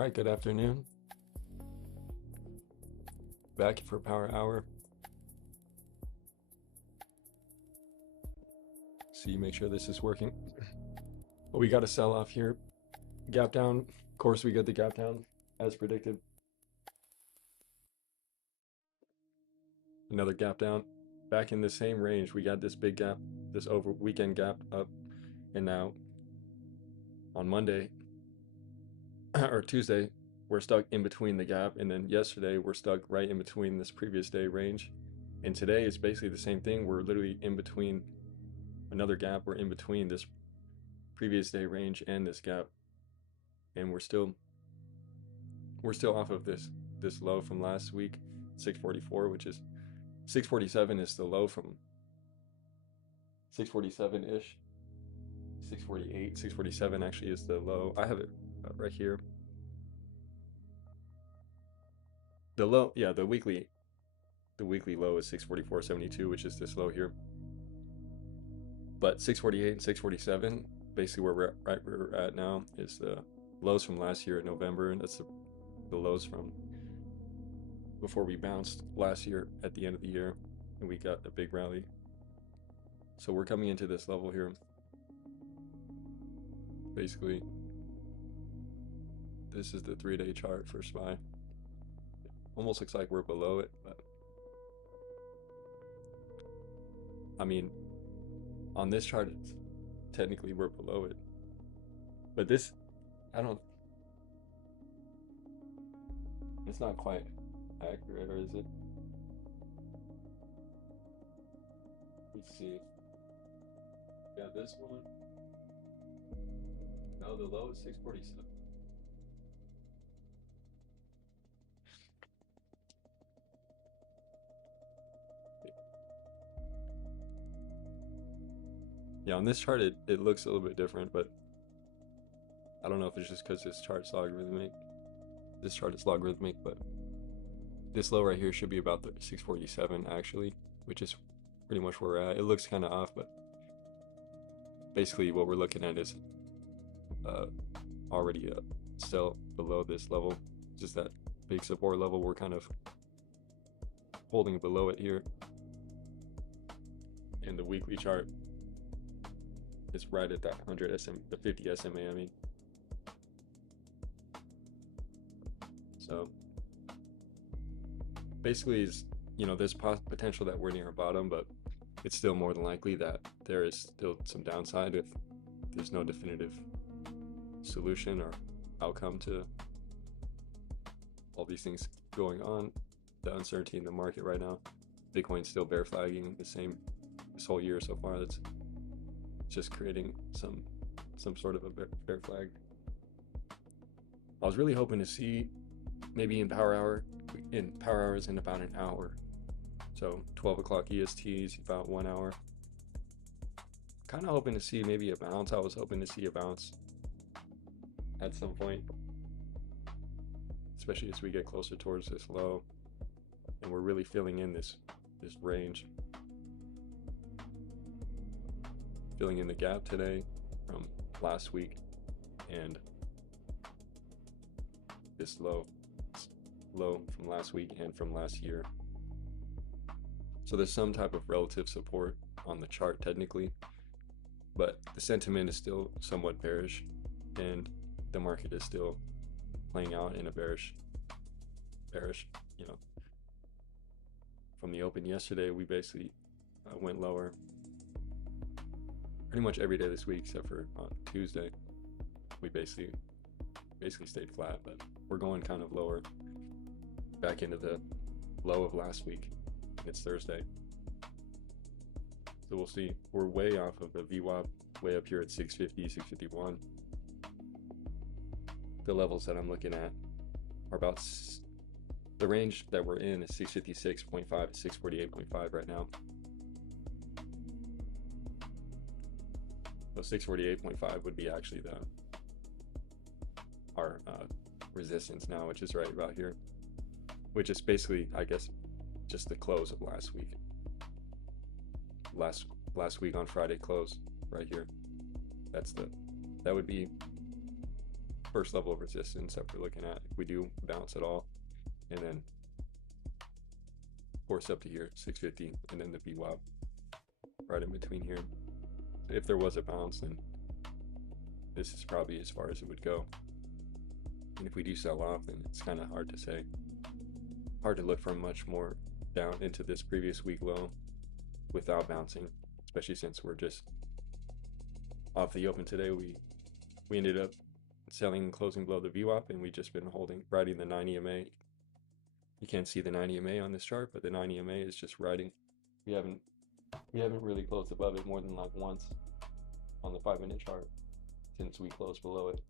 All right, good afternoon. Back for Power Hour. See, make sure this is working. But we got a sell off here. Gap down. Of course, we get the gap down as predicted. Another gap down. Back in the same range, we got this big gap, this over weekend gap up. And now on Monday or Tuesday, we're stuck in between the gap. And then yesterday, we're stuck right in between this previous day range. And today is basically the same thing. We're literally in between another gap. We're in between this previous day range and this gap. And we're still off of this low from last week, 644, which is 647 is the low from 647-ish. 648, 647 actually is the low. I have it right here. The low, yeah, the weekly low is 644.72, which is this low here. But 648 and 647, basically where we're at now, is the lows from last year in November, and that's the lows from before we bounced last year at the end of the year, and we got a big rally. So we're coming into this level here. Basically, this is the 3-day chart for SPY. Almost looks like we're below it, but I mean, on this chart, it's technically we're below it. But this, it's not quite accurate, or is it? Let's see. Yeah, this one. No, the low is 647. Yeah, on this chart, it looks a little bit different, but I don't know if it's just because this chart's logarithmic. This chart is logarithmic, but this low right here should be about the 647 actually, which is pretty much where we're at. It looks kind of off, but basically what we're looking at is already still below this level. Just that big support level, we're kind of holding below it here. And the weekly chart is right at that 100 SM, the 50 SMA, I mean. So basically, is, you know, there's potential that we're near a bottom, but it's still more than likely that there is still some downside if there's no definitive solution or outcome to all these things going on. The uncertainty in the market right now. Bitcoin's still bear flagging this whole year so far. That's just creating some sort of a bear flag. I was really hoping to see maybe in power hours in about an hour. So 12 o'clock EST is about 1 hour. Kind of hoping to see maybe a bounce. I was hoping to see a bounce at some point, especially as we get closer towards this low and we're really filling in this range. Filling in the gap today from last week and this low from last week and from last year. So there's some type of relative support on the chart technically, but the sentiment is still somewhat bearish and the market is still playing out in a bearish, you know. From the open yesterday, we basically went lower pretty much every day this week except for on Tuesday. We basically stayed flat, but we're going kind of lower back into the low of last week. It's Thursday, so we'll see. We're way off of the VWAP, way up here at 650, 651. The levels that I'm looking at are about the range that we're in is 656.5 to 648.5 right now. So 648.5 would be actually our resistance now, which is right about here, which is basically, I guess, just the close of last week. Last week on Friday close right here. That would be first level of resistance that we're looking at if we do bounce at all, and then force up to here 650, and then the VWAP right in between here. If there was a bounce, then this is probably as far as it would go. And if we do sell off, then it's kind of hard to say. Hard to look for much more down into this previous week low without bouncing, especially since we're just off the open today. We ended up selling and closing below the VWAP, and we just been riding the 9 EMA. You can't see the 9 EMA on this chart, but the 9 EMA is just riding. We haven't really closed above it more than like once on the 5-minute chart since we closed below it.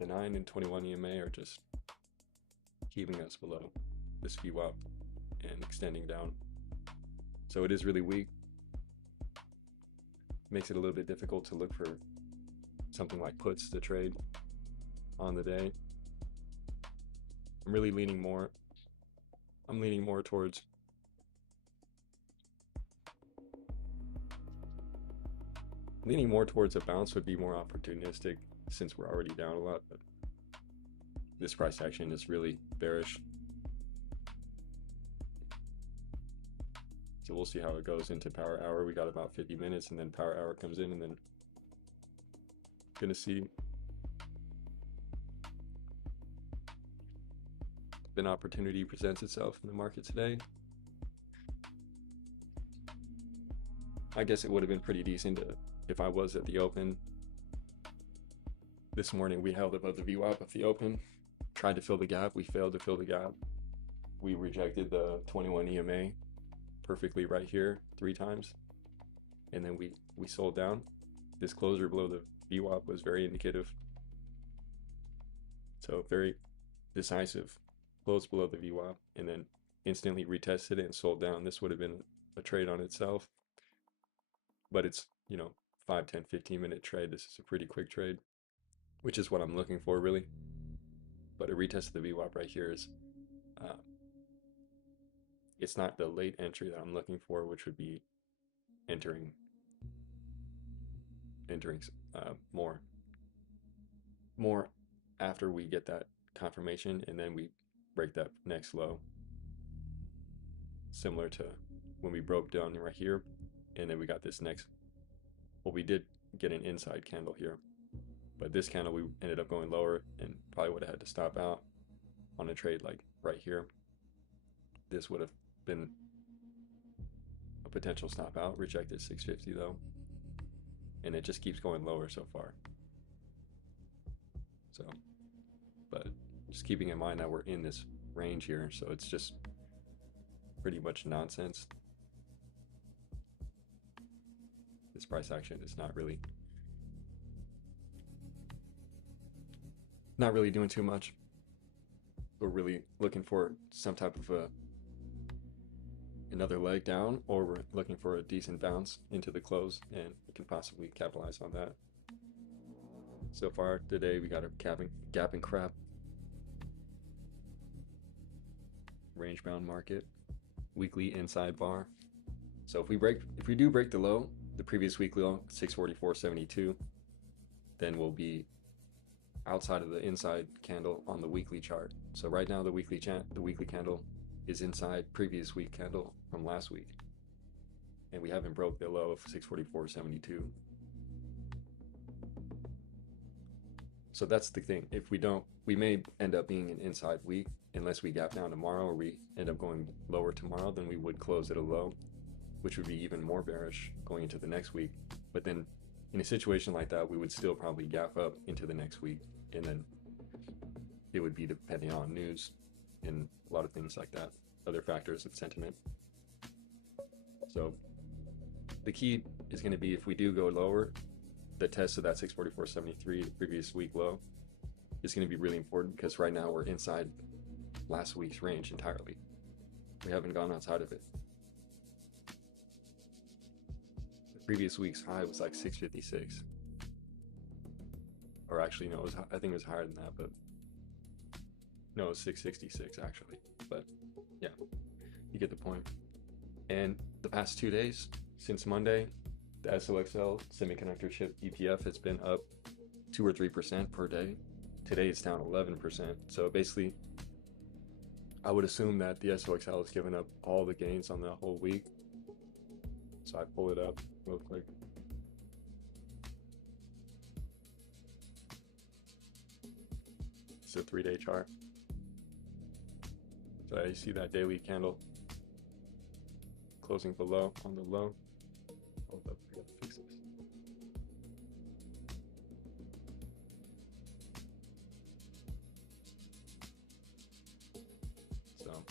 The 9 and 21 EMA are just keeping us below this VWAP and extending down. So it is really weak. Makes it a little bit difficult to look for something like puts to trade on the day. I'm leaning more towards a bounce would be more opportunistic since we're already down a lot, but this price action is really bearish. So we'll see how it goes into power hour. We got about 50 minutes, and then power hour comes in, and then gonna see if an opportunity presents itself in the market today. I guess it would have been pretty decent if I was at the open. This morning we held above the VWAP of the open, tried to fill the gap. We failed to fill the gap. We rejected the 21 EMA perfectly right here 3 times, and then we sold down. This closure below the VWAP was very indicative, so very decisive. Closed below the VWAP and then instantly retested it and sold down. This would have been a trade on itself, but it's 5, 10, 15-minute trade. This is a pretty quick trade, which is what I'm looking for really. But a retest of the VWAP right here is it's not the late entry that I'm looking for, which would be entering more after we get that confirmation, and then we break that next low, similar to when we broke down right here, and then we got this next. Well, we did get an inside candle here, but this candle we ended up going lower and probably would have had to stop out on a trade like right here. This would have been a potential stop out. Rejected 650 though, and it just keeps going lower so far. So, but just keeping in mind that we're in this range here, so it's just pretty much nonsense. This price action is not really doing too much. We're really looking for some type of another leg down, or we're looking for a decent bounce into the close, and we can possibly capitalize on that. So far today we got a gap and crap range bound market, weekly inside bar. So if we do break the low, the previous weekly low 644.72, then we'll be outside of the inside candle on the weekly chart. So right now the weekly candle is inside previous week candle from last week, and we haven't broke the low of 644.72. So that's the thing. If we don't, we may end up being an inside week unless we gap down tomorrow, or we end up going lower tomorrow. Then we would close at a low, which would be even more bearish going into the next week. But then in a situation like that, we would still probably gap up into the next week, and then it would be depending on news and a lot of things like that, other factors of sentiment. So the key is going to be, if we do go lower, the test of that 644.73, the previous week low, is going to be really important, because right now we're inside last week's range entirely. We haven't gone outside of it. The previous week's high was like 656, or actually no, I think it was higher than that, but no, it was 666 actually. But yeah, you get the point. And the past 2 days since Monday, the SOXL semiconductor chip ETF has been up 2 or 3% per day. Today it's down 11%. So basically, I would assume that the SOXL has given up all the gains on the whole week. So I pull it up real quick. It's a 3-day chart. So you see that daily candle closing below on the low. Hold up, I gotta fix this. So,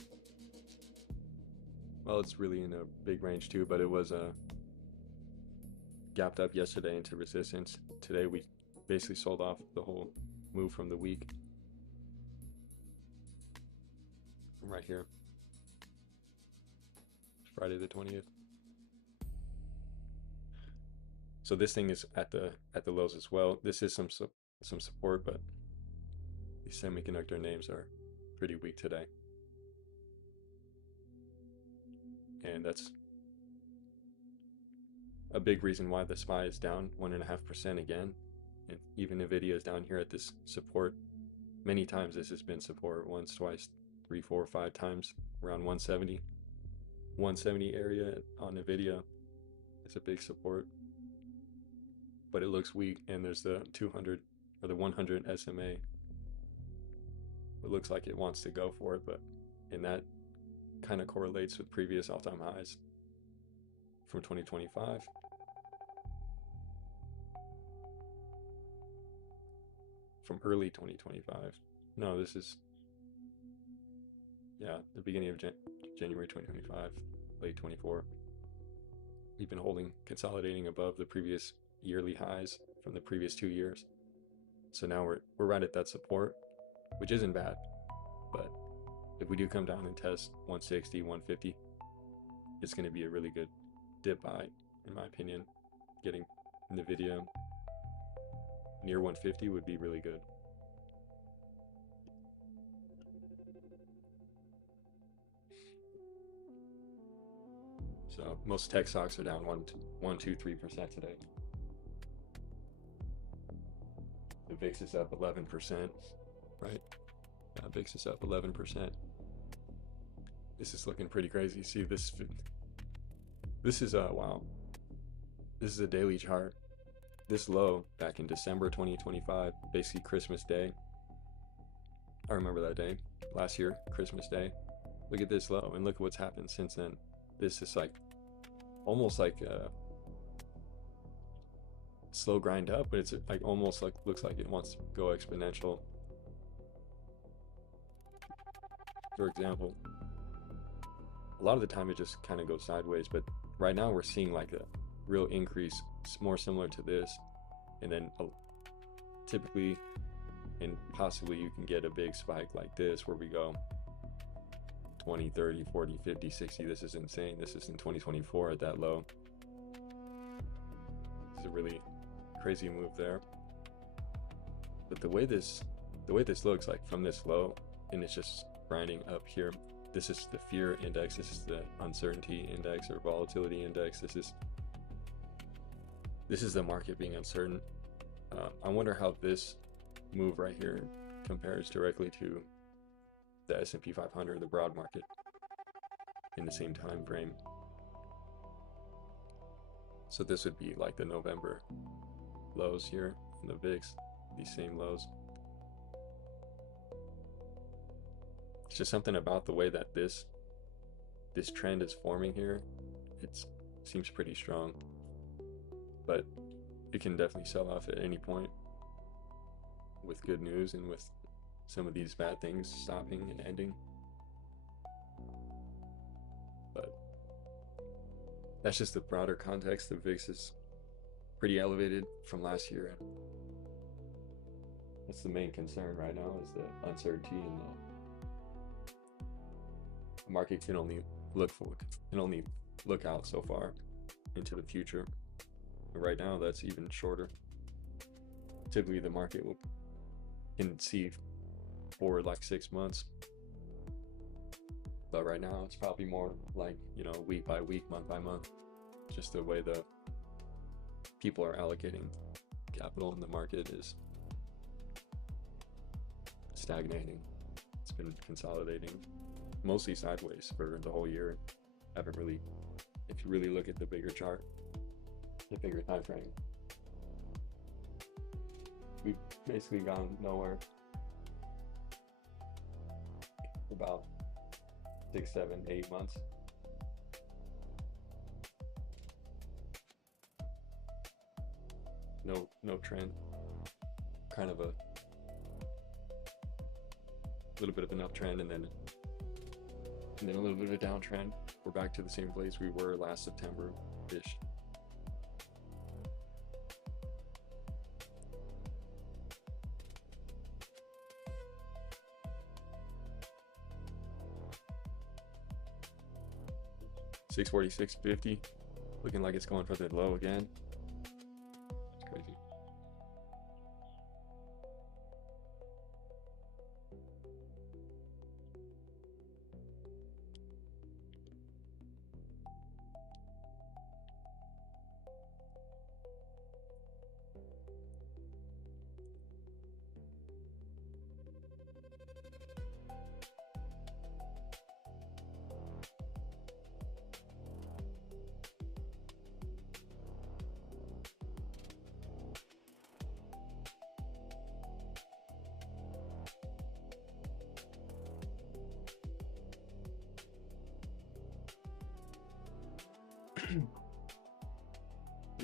well, it's really in a big range too, but it was gapped up yesterday into resistance. Today we basically sold off the whole move from the week. From right here. Friday the 20th. So this thing is at the lows as well. This is some support, but these semiconductor names are pretty weak today. And that's a big reason why the SPY is down 1.5% again. And even Nvidia is down here at this support. Many times this has been support, once, twice, 3, 4, 5 times, around 170. 170 area on Nvidia is a big support. But it looks weak, and there's the 200 or the 100 SMA. It looks like it wants to go for it, and that kind of correlates with previous all-time highs from 2025. From early 2025. No, this is, yeah, the beginning of January 2025, late 24. We've been consolidating above the previous yearly highs from the previous 2 years. So now we're right at that support, which isn't bad. But if we do come down and test 160, 150, it's going to be a really good dip buy, in my opinion. Getting Nvidia near 150 would be really good. So most tech stocks are down 1, 2, 3% today. The VIX is up 11%, right? Yeah, VIX is up 11%. This is looking pretty crazy. See this? This is wow. This is a daily chart. This low back in December 2025, basically Christmas Day. I remember that day, last year, Christmas Day. Look at this low, and look at what's happened since then. This is like almost like a slow grind up, but it's like almost like looks like it wants to go exponential. For example, a lot of the time it just kind of goes sideways, but right now we're seeing like a real increase. It's more similar to this, and then typically and possibly you can get a big spike like this where we go 20, 30, 40, 50, 60. This is insane. This is in 2024 at that low. It's a really crazy move there. But the way this looks like from this low, and it's just grinding up here. This is the fear index. This is the uncertainty index or volatility index. This is the market being uncertain. I wonder how this move right here compares directly to the S&P 500, the broad market, in the same time frame. So this would be like the November lows here in the VIX, these same lows. It's just something about the way that this trend is forming here. It seems pretty strong, but it can definitely sell off at any point with good news and with some of these bad things stopping and ending. But that's just the broader context. The VIX is pretty elevated from last year. That's the main concern right now, is the uncertainty, and the market can only look out so far into the future. Right now, that's even shorter. Typically, the market can see forward like 6 months, but right now it's probably more like, week by week, month by month, just the way the people are allocating capital in the market is stagnating. It's been consolidating, mostly sideways for the whole year. Haven't really, if you really look at the bigger chart, the bigger time frame, we've basically gone nowhere for about 6, 7, 8 months. No trend. Kind of a little bit of an uptrend and then a little bit of a downtrend. We're back to the same place we were last September-ish. $646.50, looking like it's going for the low again. It's crazy.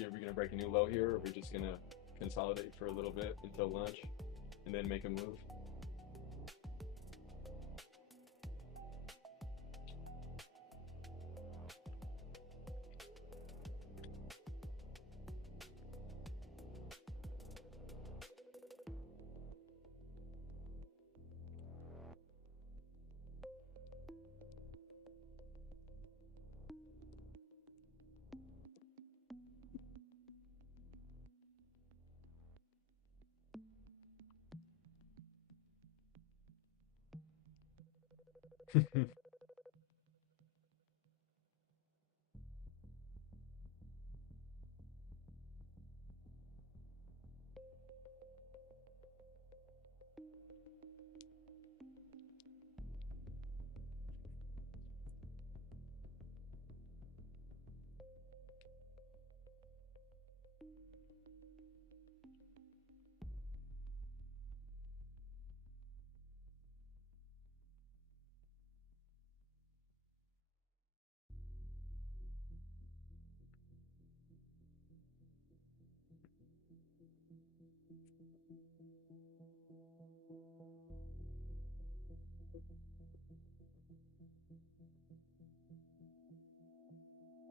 Are we gonna break a new low here, or are we just gonna consolidate for a little bit until lunch and then make a move?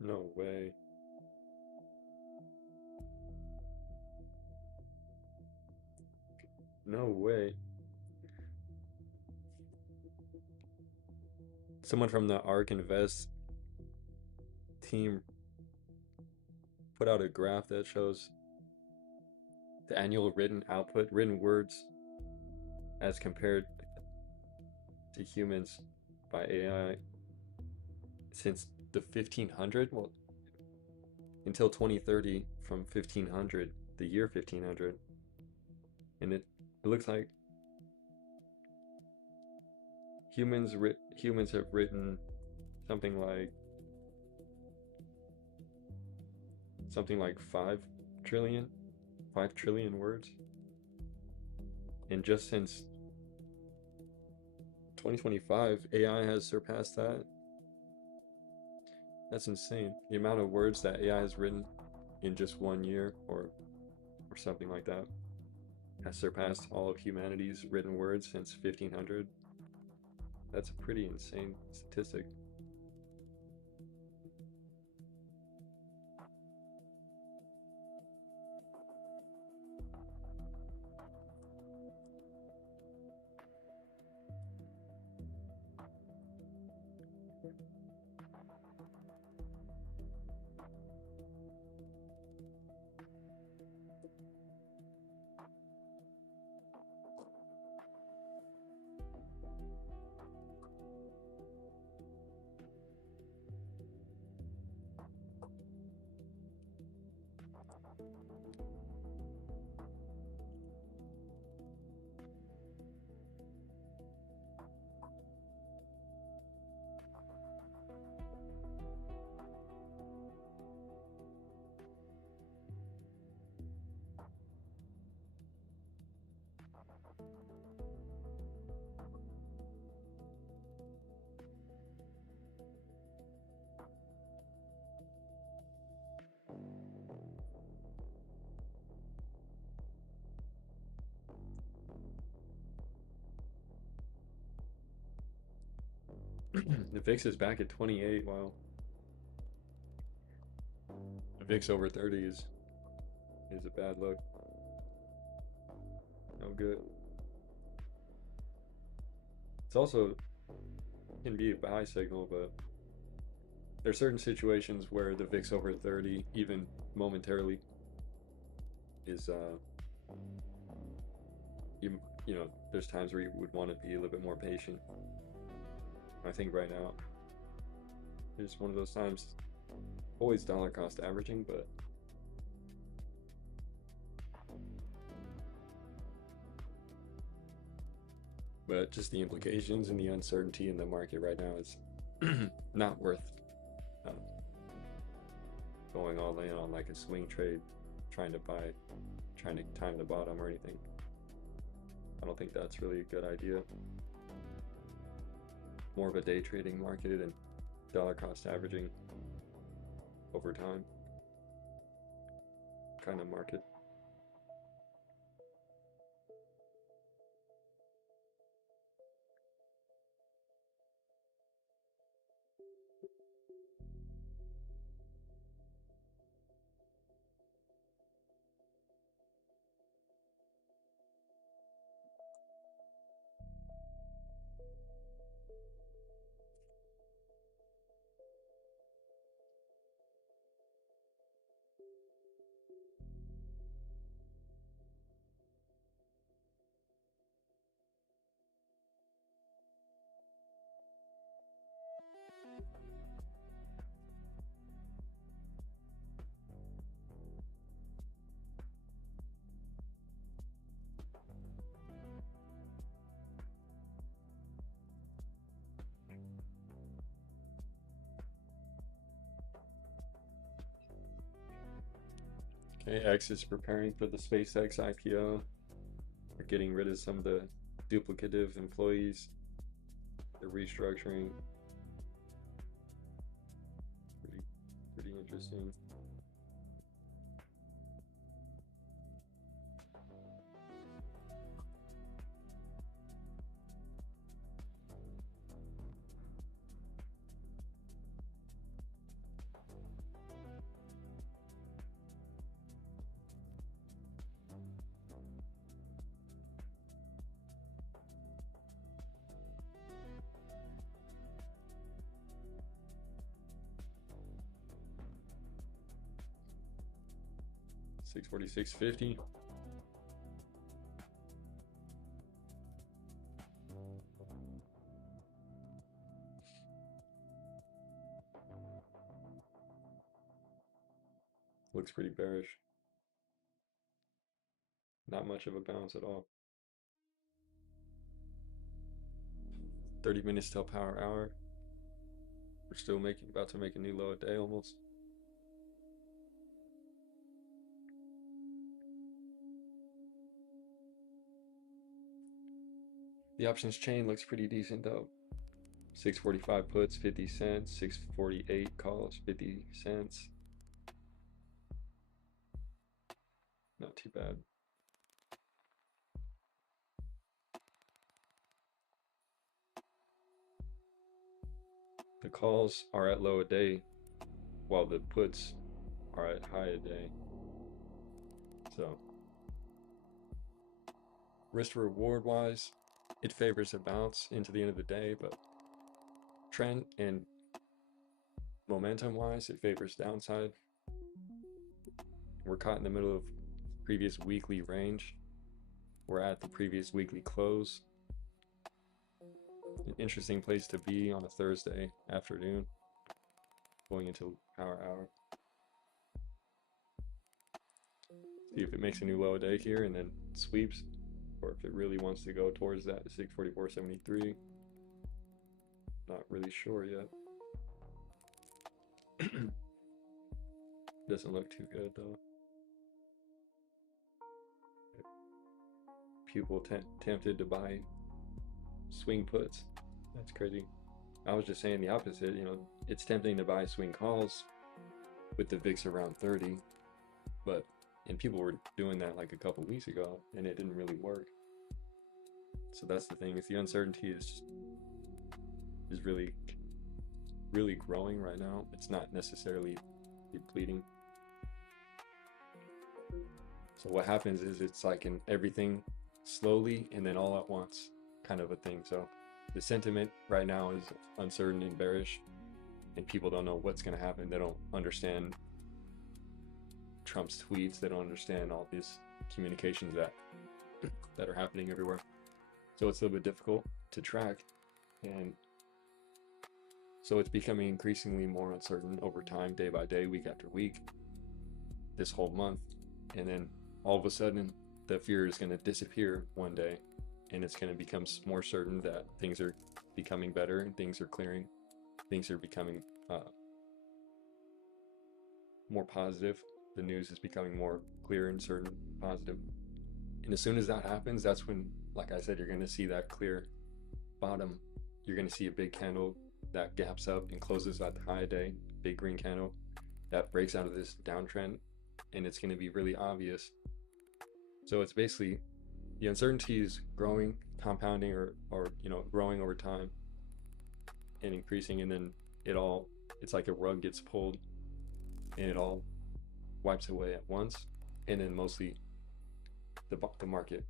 No way. No way. Someone from the ARK Invest team put out a graph that shows the annual written output, written words, as compared to humans by AI since the 1500, well, until 2030, from 1500, the year 1500, and it looks like humans have written something like 5 trillion words, and just since 2025, AI has surpassed that. That's insane. The amount of words that AI has written in just 1 year, or something like that, has surpassed all of humanity's written words since 1500. That's a pretty insane statistic. The VIX is back at 28. Wow. The VIX over 30 is a bad look. No good. It's also can be a buy signal, but there are certain situations where the VIX over 30, even momentarily, is you know, there's times where you would want to be a little bit more patient. I think right now it's one of those times. Always dollar cost averaging, but just the implications and the uncertainty in the market right now is not worth uh, going all in on like a swing trade, trying to time the bottom or anything. I don't think that's really a good idea. More of a day trading market and dollar cost averaging over time kind of market. Okay, X is preparing for the SpaceX IPO. They're getting rid of some of the duplicative employees. They're restructuring. Pretty interesting. $646.50. Looks pretty bearish. Not much of a bounce at all. 30 minutes till power hour. We're still about to make a new low a day almost. The options chain looks pretty decent though. 645 puts, 50 cents. 648 calls, 50 cents. Not too bad. The calls are at low a day, while the puts are at high a day. So, risk to reward wise, it favors a bounce into the end of the day, but trend and momentum wise, it favors downside. We're caught in the middle of previous weekly range. We're at the previous weekly close. An interesting place to be on a Thursday afternoon, going into power hour. See if it makes a new low a day here and then sweeps, or if it really wants to go towards that 644.73. Not really sure yet. Doesn't look too good though. People tempted to buy swing puts. That's crazy. I was just saying the opposite. You know, it's tempting to buy swing calls with the VIX around 30, and people were doing that like a couple weeks ago, and it didn't really work. So that's the thing. Is the uncertainty is really really growing right now. It's not necessarily depleting. So what happens is it's like in everything slowly and then all at once kind of a thing. So the sentiment right now is uncertain and bearish, and people don't know what's going to happen. They don't understand Trump's tweets. They don't understand all these communications that are happening everywhere. So it's a little bit difficult to track, and so it's becoming increasingly more uncertain over time, day by day, week after week, this whole month. And then all of a sudden, the fear is going to disappear one day, and it's going to become more certain that things are becoming better and things are clearing. Things are becoming more positive. The news is becoming more clear and certain, positive. And as soon as that happens, that's when, like I said, you're going to see that clear bottom. You're going to see a big candle that gaps up and closes at the high day, big green candle that breaks out of this downtrend, and it's going to be really obvious. So it's basically the uncertainty is growing, compounding, or growing over time and increasing, and then it's like a rug gets pulled and it all wipes away at once, and then mostly the market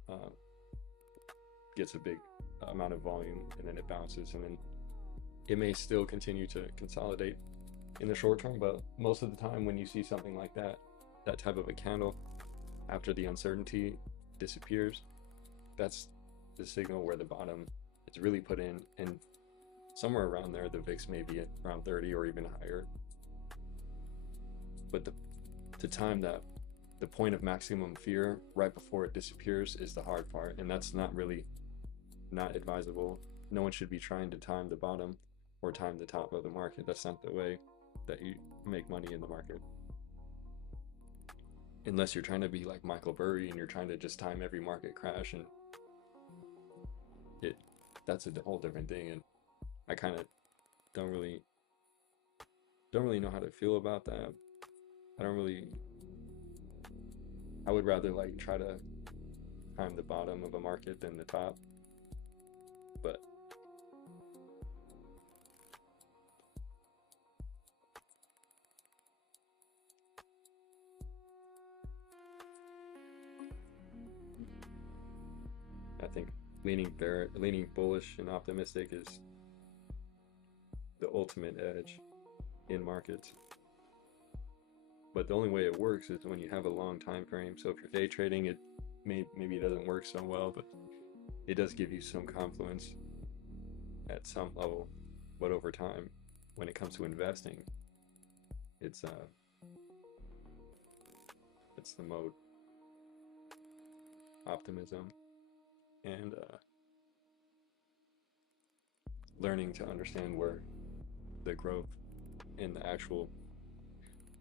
gets a big amount of volume, and then it bounces, and then it may still continue to consolidate in the short term, but most of the time when you see something like that type of a candle after the uncertainty disappears, that's the signal where the bottom is really put in, and somewhere around there the VIX may be at around 30 or even higher. But to time that the point of maximum fear right before it disappears is the hard part, and that's not advisable. No one should be trying to time the bottom or time the top of the market. That's not the way that you make money in the market. Unless you're trying to be like Michael Burry and you're trying to just time every market crash, and that's a whole different thing. And I kind of don't really know how to feel about that. I would rather like try to time the bottom of a market than the top. But I think leaning bullish and optimistic is the ultimate edge in markets. But the only way it works is when you have a long time frame. So if you're day trading, it maybe it doesn't work so well, but it does give you some confluence at some level. But over time, when it comes to investing, it's the mode: optimism and learning to understand where the growth and the actual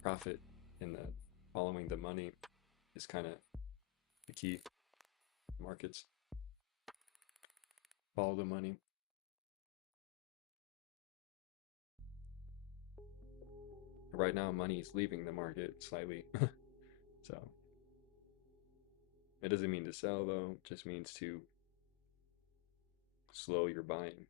profit and the following the money is kind of the key. Markets follow the money. Right now, money is leaving the market slightly. So it doesn't mean to sell, though. It just means to slow your buying.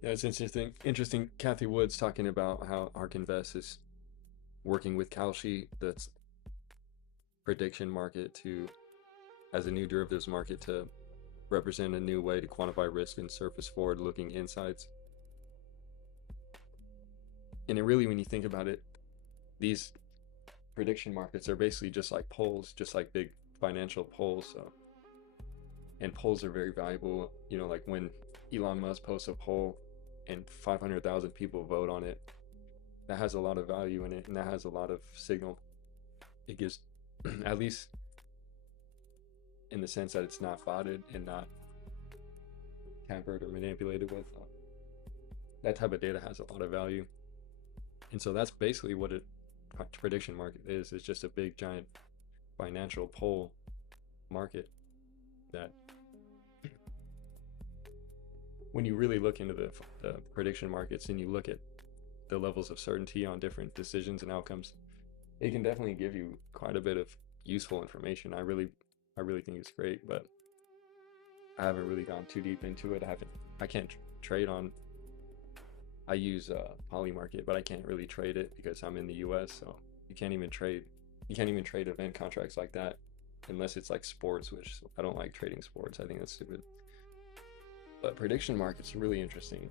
Yeah, it's interesting. Kathy Wood's talking about how ARK Invest is working with Kalshi, that's prediction market, as a new derivatives market to represent a new way to quantify risk and surface forward-looking insights. And it really, when you think about it, these prediction markets are basically just like polls, just like big financial polls. So, and polls are very valuable. Like when Elon Musk posts a poll and 500,000 people vote on it, that has a lot of value in it, and that has a lot of signal. It gives at least in the sense that it's not botted and not tampered or manipulated with. That type of data has a lot of value. And so that's basically what a prediction market is. It's just a big giant financial poll market that when you really look into the prediction markets and you look at the levels of certainty on different decisions and outcomes, it can definitely give you quite a bit of useful information. I really think it's great, but I haven't really gone too deep into it. I can't trade on. I use Polymarket, but I can't really trade it because I'm in the US, so you can't even trade event contracts like that unless it's like sports, which I don't like trading sports. I think that's stupid. But prediction markets are really interesting,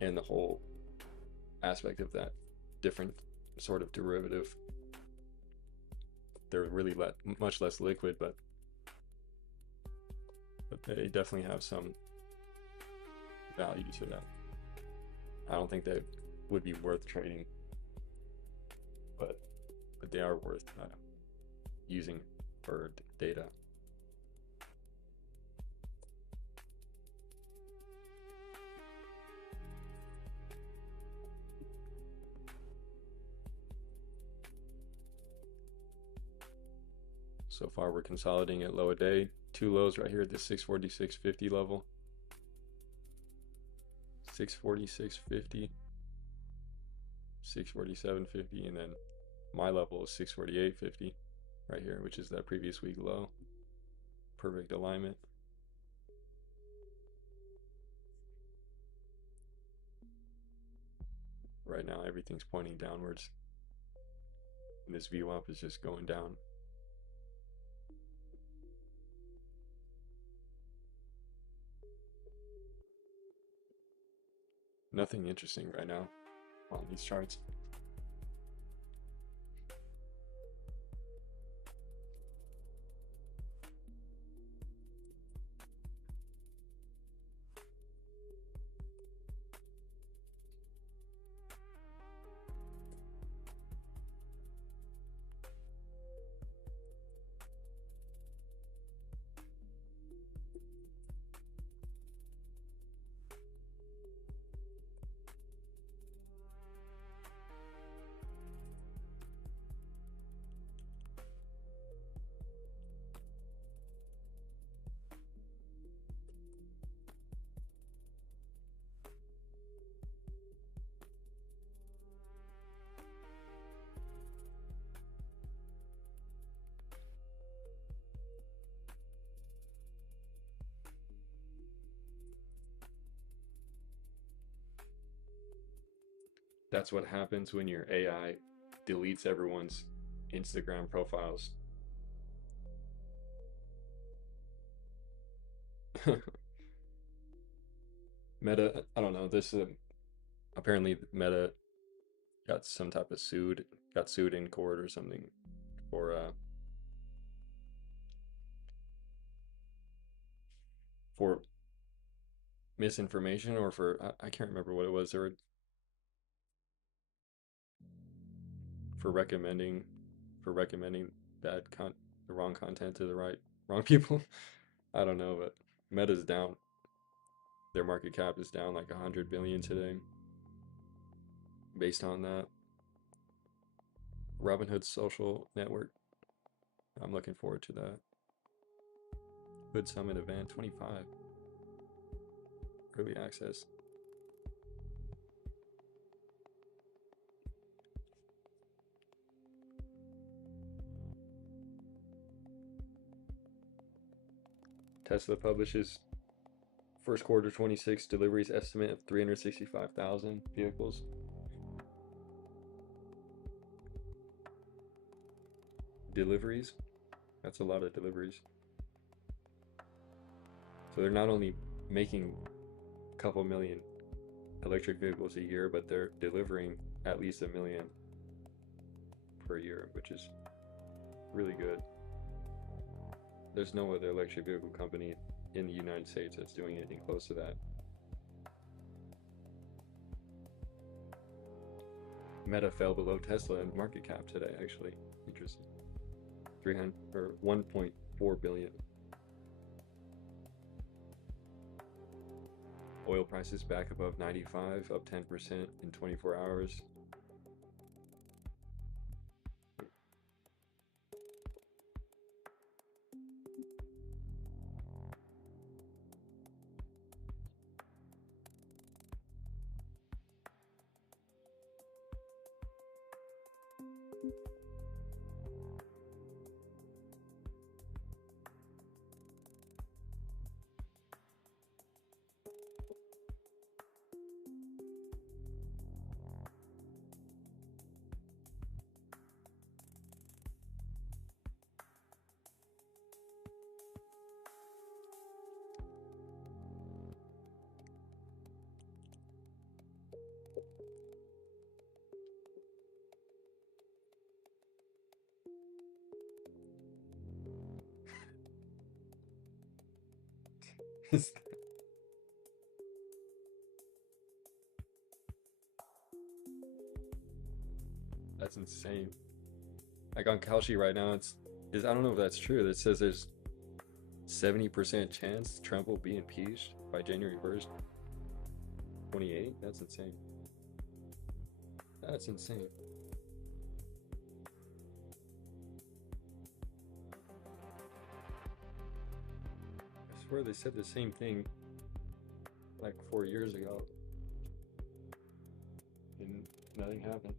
and the whole aspect of that different sort of derivative. They're really much less liquid, but they definitely have some value to that. I don't think they would be worth trading, but they are worth using for data. So far we're consolidating at low a day. Two lows right here at the 646.50 level. 646.50, 647.50, and then my level is 648.50 right here, which is that previous week low. Perfect alignment. Right now everything's pointing downwards, and this VWAP is just going down. Nothing interesting right now on these charts. That's what happens when your AI deletes everyone's Instagram profiles. Meta, I don't know. This apparently Meta got some type of got sued in court or something for misinformation or I can't remember what it was. They were for recommending the wrong content to the wrong people. I don't know, but Meta's down. Their market cap is down like 100 billion today based on that. Robinhood social network. I'm looking forward to that. Hood Summit event 25. Early access. Tesla publishes first quarter 26 deliveries estimate of 365,000 vehicles. Deliveries, that's a lot of deliveries. So they're not only making a couple million electric vehicles a year, but they're delivering at least 1 million per year, which is really good. There's no other electric vehicle company in the United States that's doing anything close to that. Meta fell below Tesla in market cap today, actually. Interesting. 300 or 1.4 billion. Oil prices back above 95, up 10% in 24 hours. That's insane. Like on Kalshi right now, is I don't know if that's true. It says there's 70% chance Trump will be impeached by January 1st, 28. That's insane. That's insane. I swear they said the same thing like 4 years ago, and nothing happened.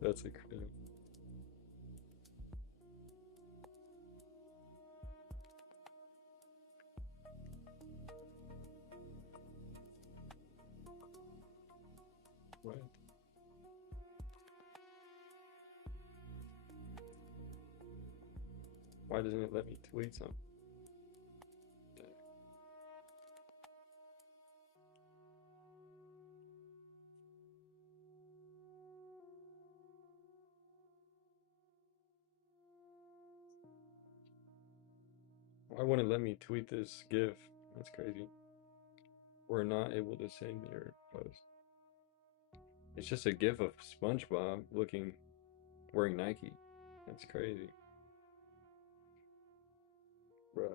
That's incredible. What? Why doesn't it let me tweet something? Why wouldn't it let me tweet this GIF? That's crazy. We're not able to send your post. It's just a GIF of SpongeBob looking wearing Nike. That's crazy. Bruh.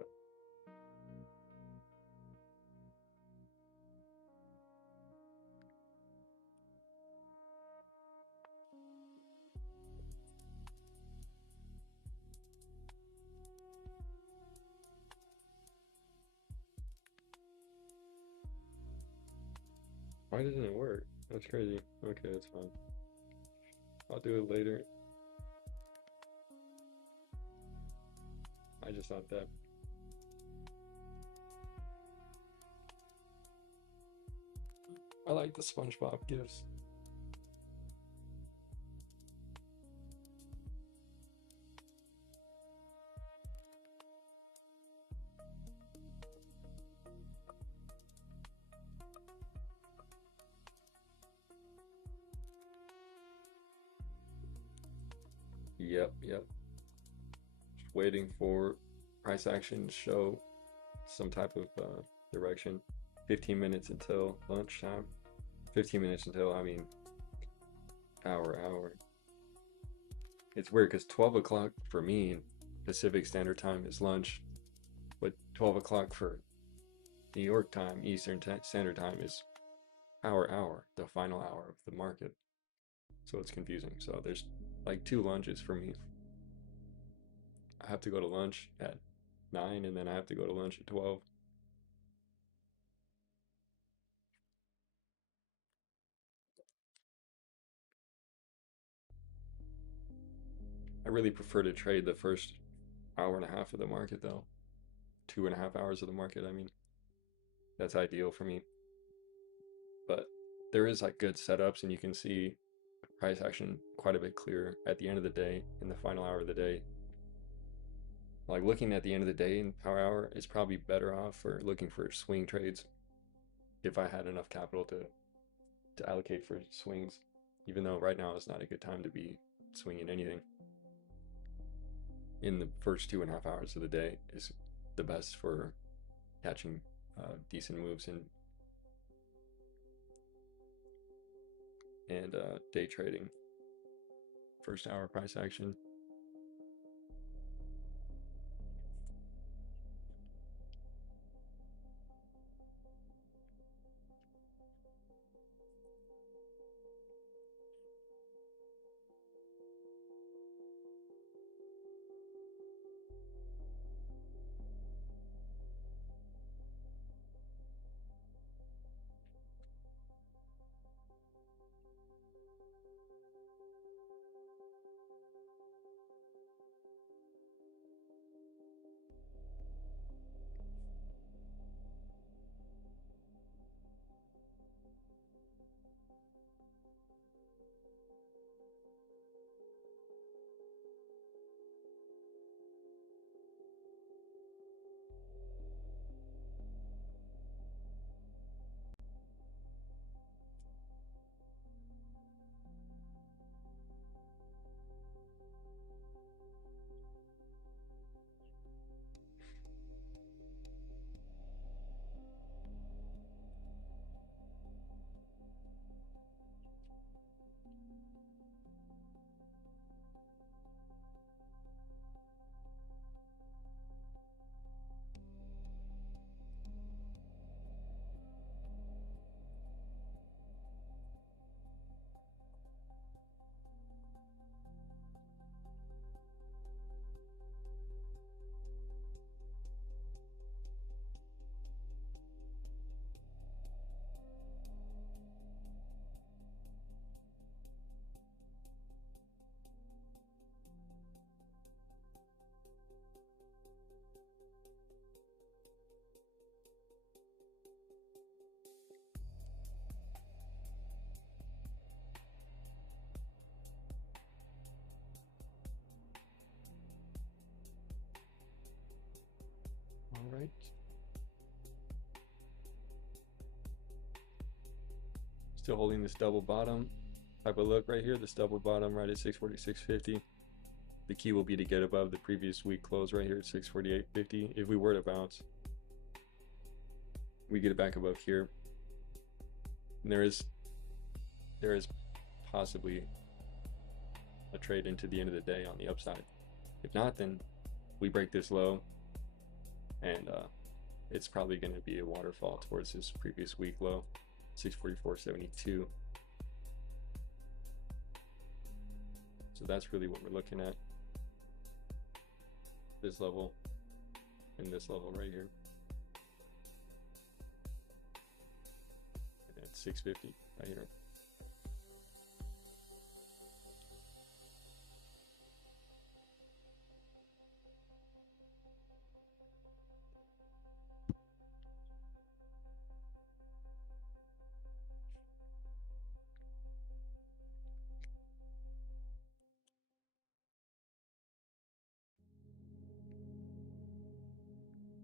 Why doesn't it work? That's crazy. Okay, that's fine. I'll do it later. I just thought that. I like the SpongeBob GIFs. Yep. Just waiting for price action to show some type of direction. 15 minutes until lunchtime. 15 minutes until, I mean, hour. It's weird because 12 o'clock for me, Pacific Standard Time, is lunch, but 12 o'clock for New York time, Standard Time, is hour, the final hour of the market. So it's confusing. So there's like two lunches for me. I have to go to lunch at 9 and then I have to go to lunch at 12. I really prefer to trade the first hour and a half of the market though. 2.5 hours of the market, I mean, that's ideal for me. But there is like good setups and you can see price action quite a bit clearer at the end of the day, in the final hour of the day. Like looking at the end of the day in power hour is probably better off for looking for swing trades if I had enough capital to allocate for swings, even though right now is not a good time to be swinging anything. In the first 2.5 hours of the day is the best for catching decent moves and day trading. First hour price action. All right. Still holding this double bottom type of look right here, this double bottom right at 646.50. The key will be to get above the previous week close right here at 648.50. If we were to bounce, we get it back above here. And there is possibly a trade into the end of the day on the upside. If not, then we break this low and it's probably going to be a waterfall towards this previous week low, 644.72. So that's really what we're looking at. This level and this level right here. And at 650 right here.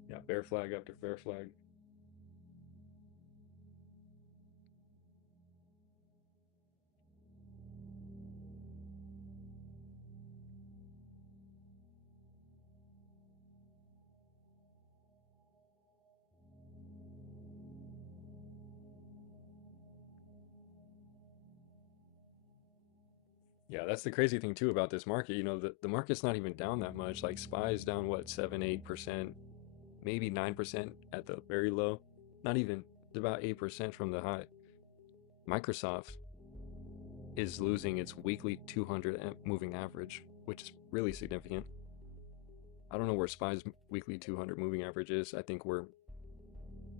Yeah, bear flag after bear flag. Yeah, that's the crazy thing too about this market. You know, the market's not even down that much. Like SPY is down what, 7, 8%, maybe 9% at the very low. Not even, about 8% from the high. Microsoft is losing its weekly 200 moving average, which is really significant. I don't know where SPY's weekly 200 moving average is. I think we're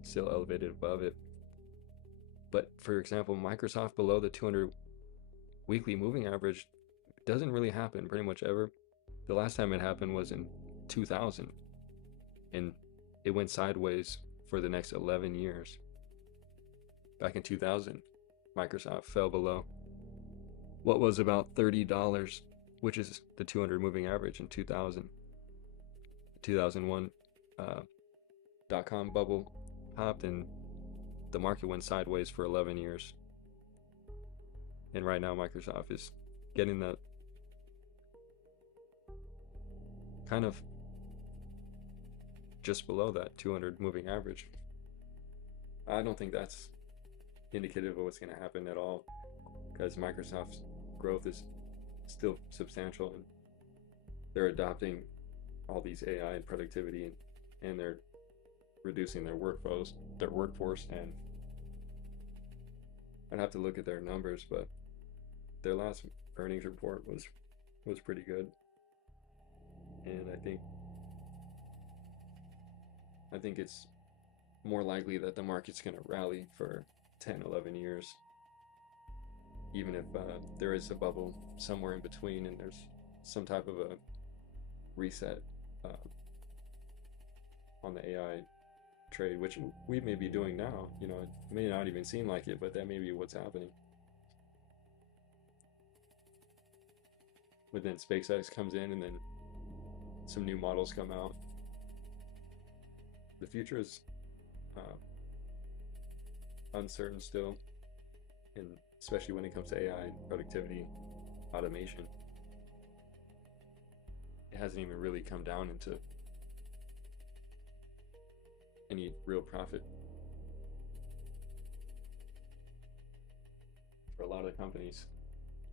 still elevated above it. But for example, Microsoft below the 200 weekly moving average doesn't really happen pretty much ever. The last time it happened was in 2000, and it went sideways for the next 11 years. Back in 2000, Microsoft fell below what was about $30, which is the 200 moving average in 2000. 2001 dot-com bubble popped and the market went sideways for 11 years. And right now Microsoft is getting the kind of just below that 200 moving average. I don't think that's indicative of what's going to happen at all, because Microsoft's growth is still substantial and they're adopting all these AI and productivity, and they're reducing their workforce, and I'd have to look at their numbers, but their last earnings report was pretty good. And I think it's more likely that the market's going to rally for 10, 11 years, even if there is a bubble somewhere in between and there's some type of a reset on the AI trade, which we may be doing now. You know, it may not even seem like it, but that may be what's happening. But then SpaceX comes in and then some new models come out. The future is uncertain still, and especially when it comes to AI, productivity, automation. It hasn't even really come down into any real profit for a lot of companies.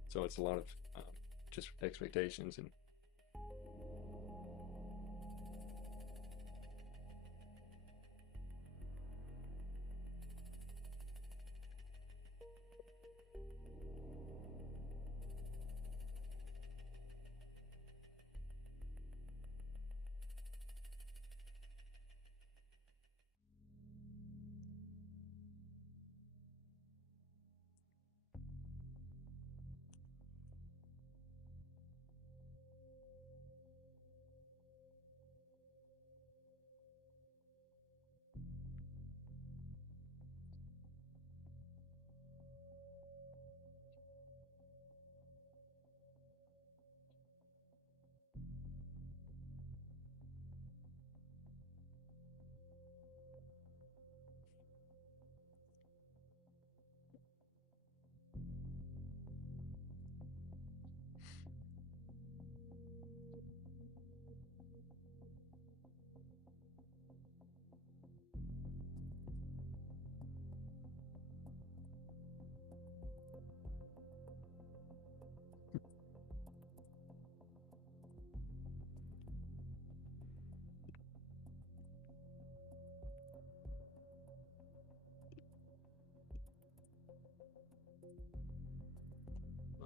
So it's a lot of just expectations and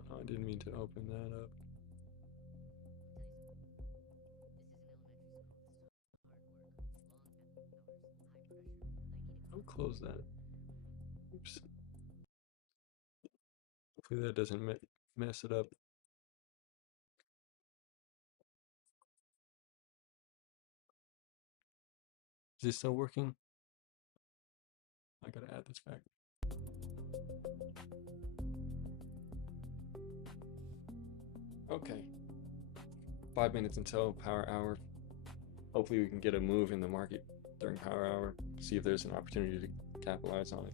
I didn't mean to open that up. I'll close that. Oops. Hopefully that doesn't mess it up. Is this still working? I gotta add this back. Okay. 5 minutes until power hour. Hopefully we can get a move in the market during power hour, see if there's an opportunity to capitalize on it.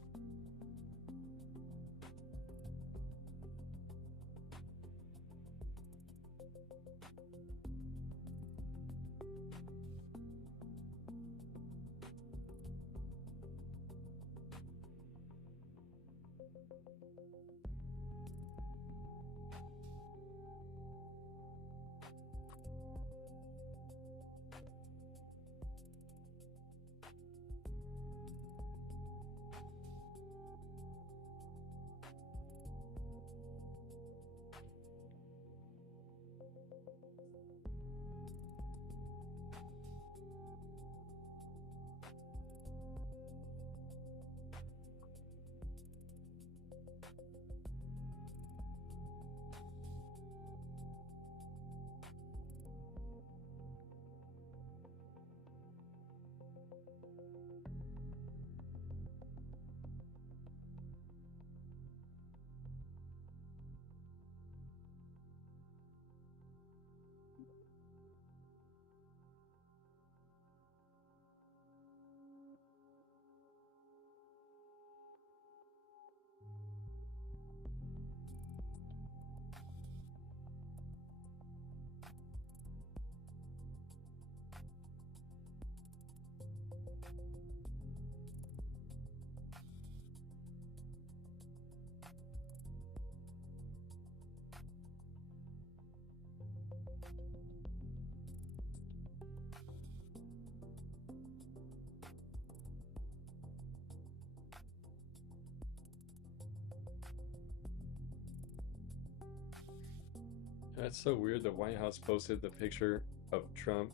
That's so weird. The White House posted the picture of Trump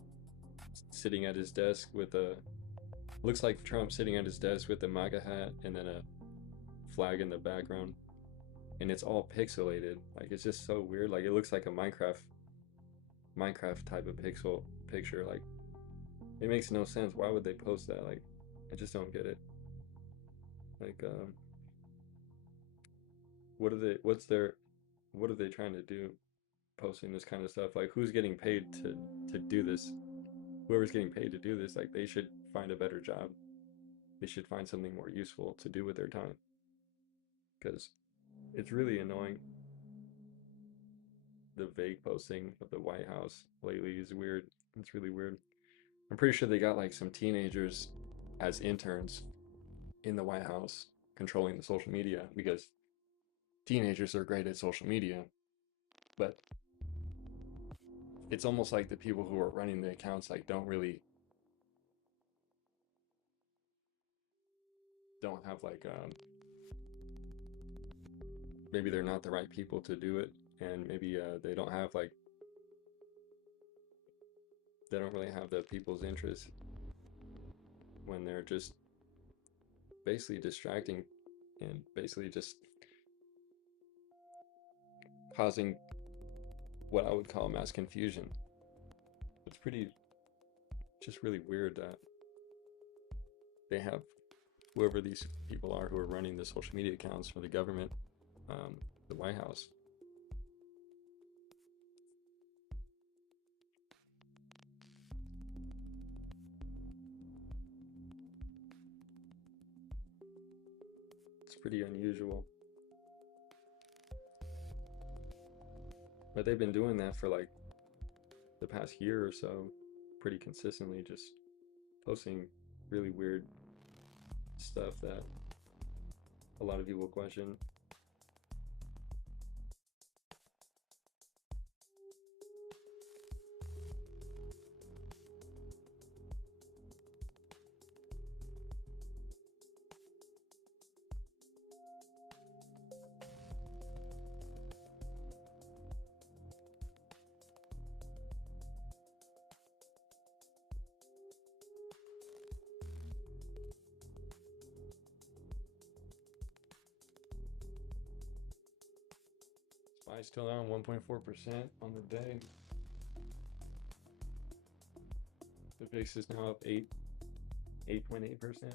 sitting at his desk with a, looks like Trump sitting at his desk with a MAGA hat and then a flag in the background, and it's all pixelated. Like it's just so weird. Like it looks like a Minecraft type of pixel picture. Like it makes no sense. Why would they post that? Like I just don't get it. Like what are they trying to do posting this kind of stuff? Like who's getting paid to do this? Whoever's getting paid to do this, like they should find a better job. They should find something more useful to do with their time, because it's really annoying. The vague posting of the White House lately is weird. It's really weird. I'm pretty sure they got like some teenagers as interns in the White House controlling the social media, because teenagers are great at social media, but it's almost like the people who are running the accounts like don't have like maybe they're not the right people to do it, and maybe they don't have like they don't really have the people's interest when they're just basically distracting and basically just causing what I would call mass confusion. It's pretty just really weird that they have whoever these people are who are running the social media accounts for the government, the White House. It's pretty unusual. But they've been doing that for like the past year or so, pretty consistently, just posting really weird stuff that a lot of people question. SPY still down 1.4% on the day. The VIX is now up 8.8%.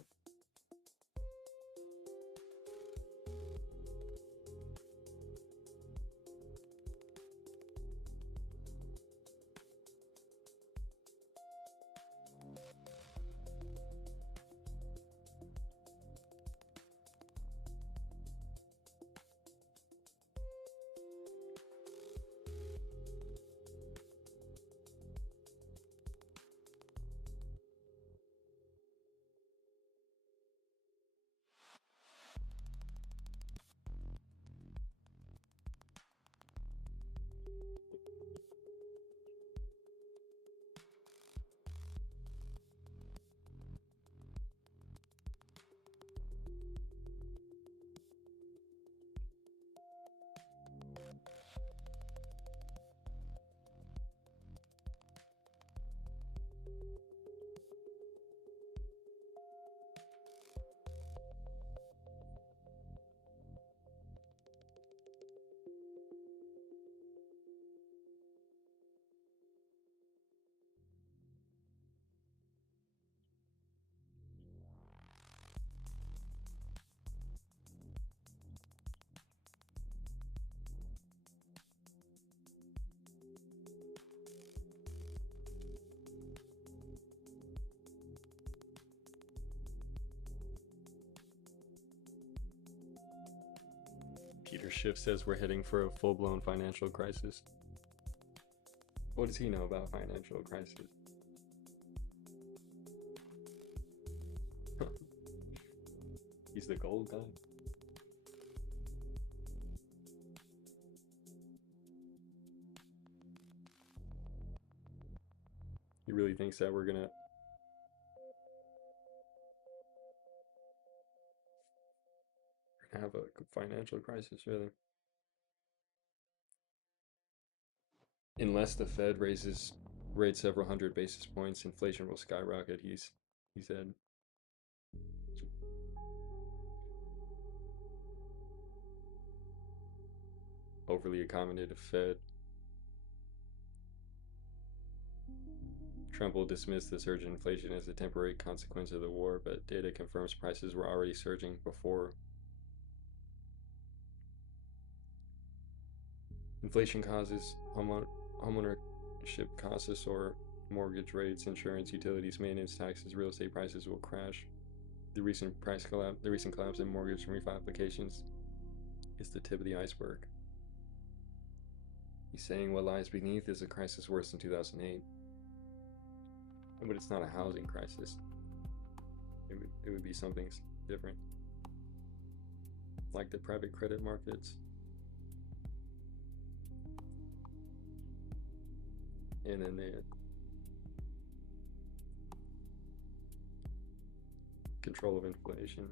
Schiff says we're heading for a full-blown financial crisis. What does he know about financial crisis? He's the gold guy. He really thinks that we're gonna have a financial crisis, really. Unless the Fed raises rates several hundred basis points, inflation will skyrocket, he said. Overly accommodative Fed. Trump will dismiss the surge in inflation as a temporary consequence of the war, but data confirms prices were already surging before. Inflation causes homeownership costs or mortgage rates, insurance, utilities, maintenance, taxes, real estate prices will crash. The recent collapse in mortgage and refi applications is the tip of the iceberg. He's saying what lies beneath is a crisis worse than 2008. But it's not a housing crisis. It would be something different. Like the private credit markets. And then the control of inflation.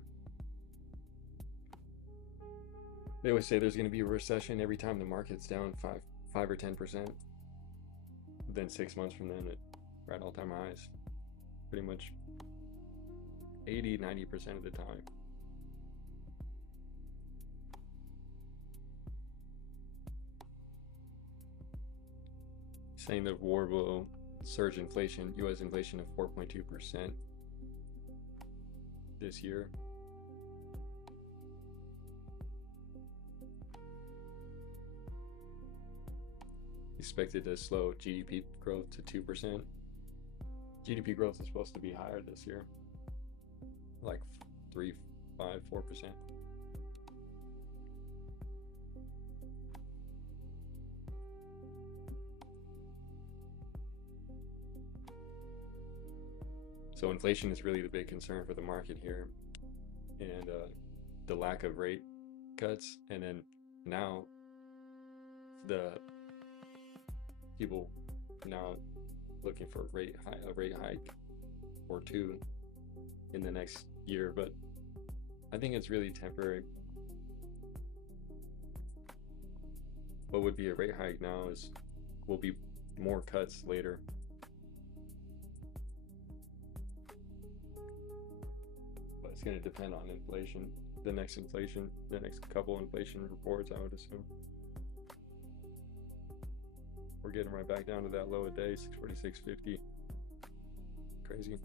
They always say there's going to be a recession every time the market's down 5 or 10%. Then 6 months from then, we're at all-time highs. Pretty much 80-90% of the time. Saying the war will surge inflation, U.S. inflation of 4.2% this year. Expected to slow GDP growth to 2%. GDP growth is supposed to be higher this year, like 3, 5, 4%. So inflation is really the big concern for the market here, and the lack of rate cuts, and then now the people now looking for a rate hike or two in the next year, but I think it's really temporary. What would be a rate hike now will be more cuts later. But it's going to depend on inflation, the next couple inflation reports, I would assume. We're getting right back down to that low a day, 646.50. Crazy.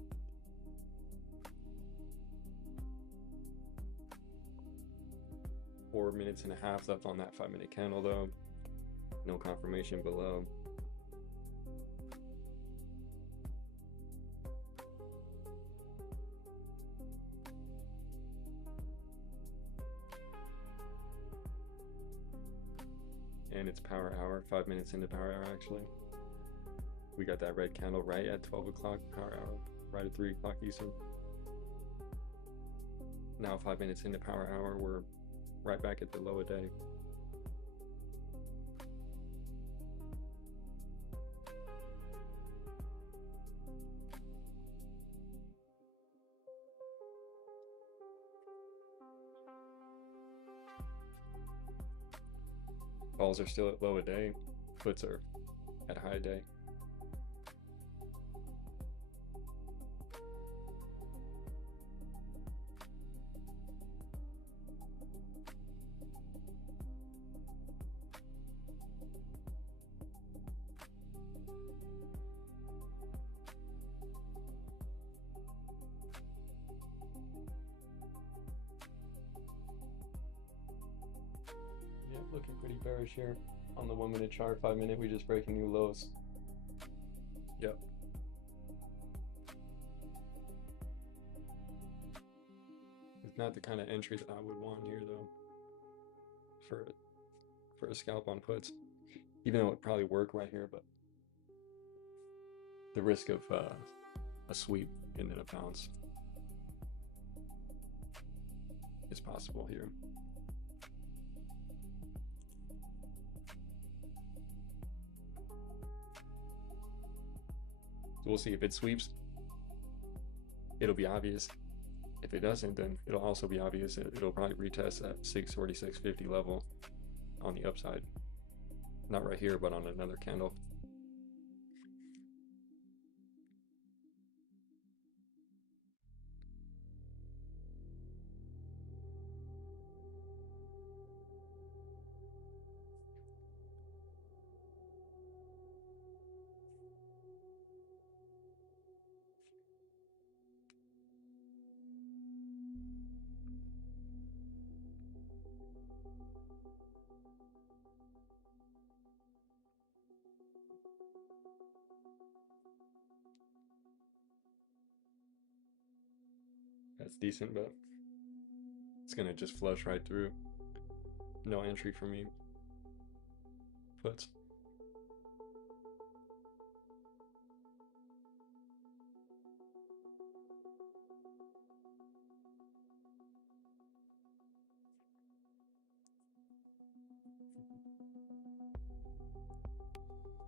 Four minutes and a half left on that 5-minute candle though. No confirmation below. And it's power hour, 5 minutes into power hour actually. We got that red candle right at 12 o'clock power hour, right at 3 o'clock Eastern. Now 5 minutes into power hour, we're right back at the low a day. Calls are still at low a day, puts are at high day. Looking pretty bearish here on the 1 minute chart. 5 minute, we just breaking new lows. Yep. It's not the kind of entry that I would want here though, for for a scalp on puts, even though it probably work right here, but the risk of a sweep and then a bounce is possible here. So we'll see. If it sweeps, it'll be obvious. If it doesn't, then it'll also be obvious. It'll probably retest that 646.50 level on the upside. Not right here, but on another candle. That's decent, but it's gonna just flush right through. No entry for me. Puts.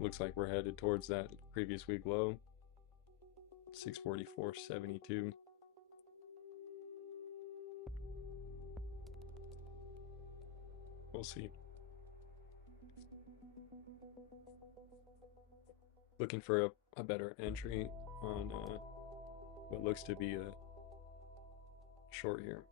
Looks like we're headed towards that previous week low, 644.72. We'll see. Looking for a better entry on what looks to be a short here.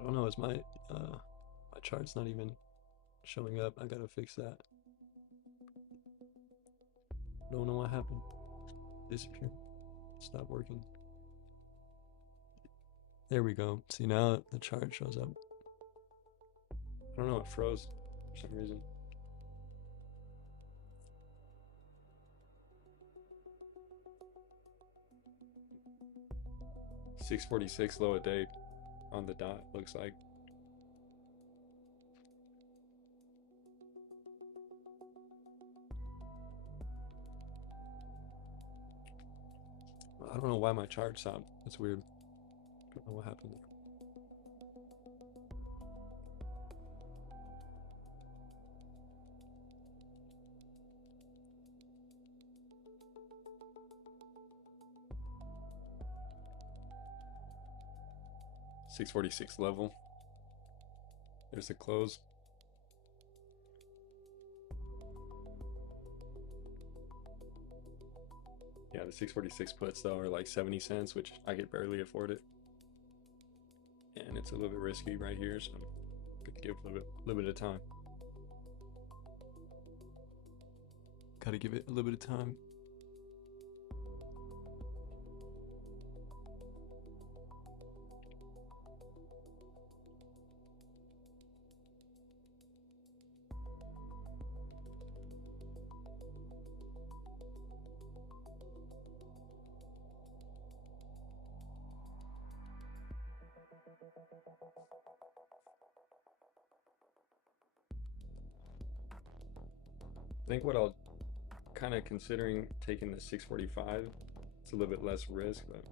I don't know, is my chart's not even showing up. I gotta fix that. Don't know what happened. Disappeared. Stop working. There we go. See, now the chart shows up. I don't know, it froze for some reason. $646 low a day on the dot, looks like. I don't know why my chart stopped. That's weird. I don't know what happened there. $646 level. There's the close. Yeah, the 646 puts though are like 70 cents, which I could barely afford it. And it's a little bit risky right here, so I'm gonna give it a little bit of time. Gotta give it a little bit of time. I think what I'll kind of considering taking the 645. It's a little bit less risk, but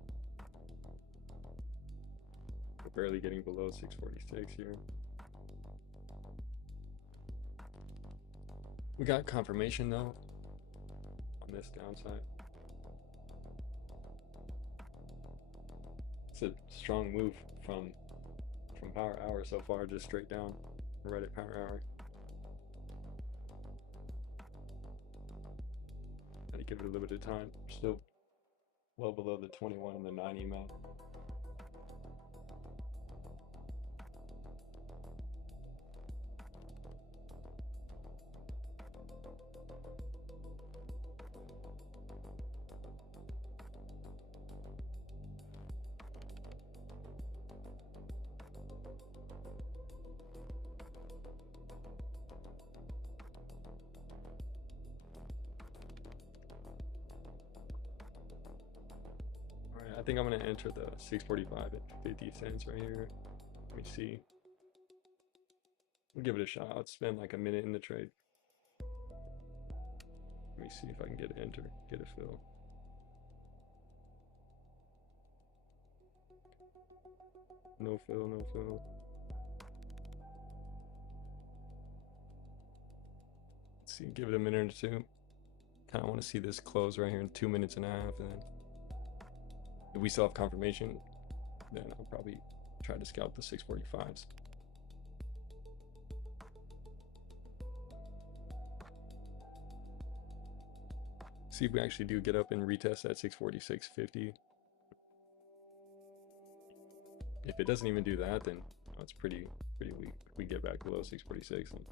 we're barely getting below 646 here. We got confirmation though on this downside. It's a strong move from power hour so far, just straight down right at power hour. Gotta give it a little bit of time. Still well below the 21 and the 9 EMA. I think I'm gonna enter the 645 at 50 cents right here. Let me see. I'll give it a shot. I'll spend like a minute in the trade. Let me see if I can get an enter, get a fill. No fill, no fill. Let's see, give it a minute or two. Kind of want to see this close right here in 2 minutes and a half, and then if we still have confirmation, then I'll probably try to scalp the 645s. See if we actually do get up and retest that 646.50. If it doesn't even do that, then it's pretty weak. If we get back below 646. And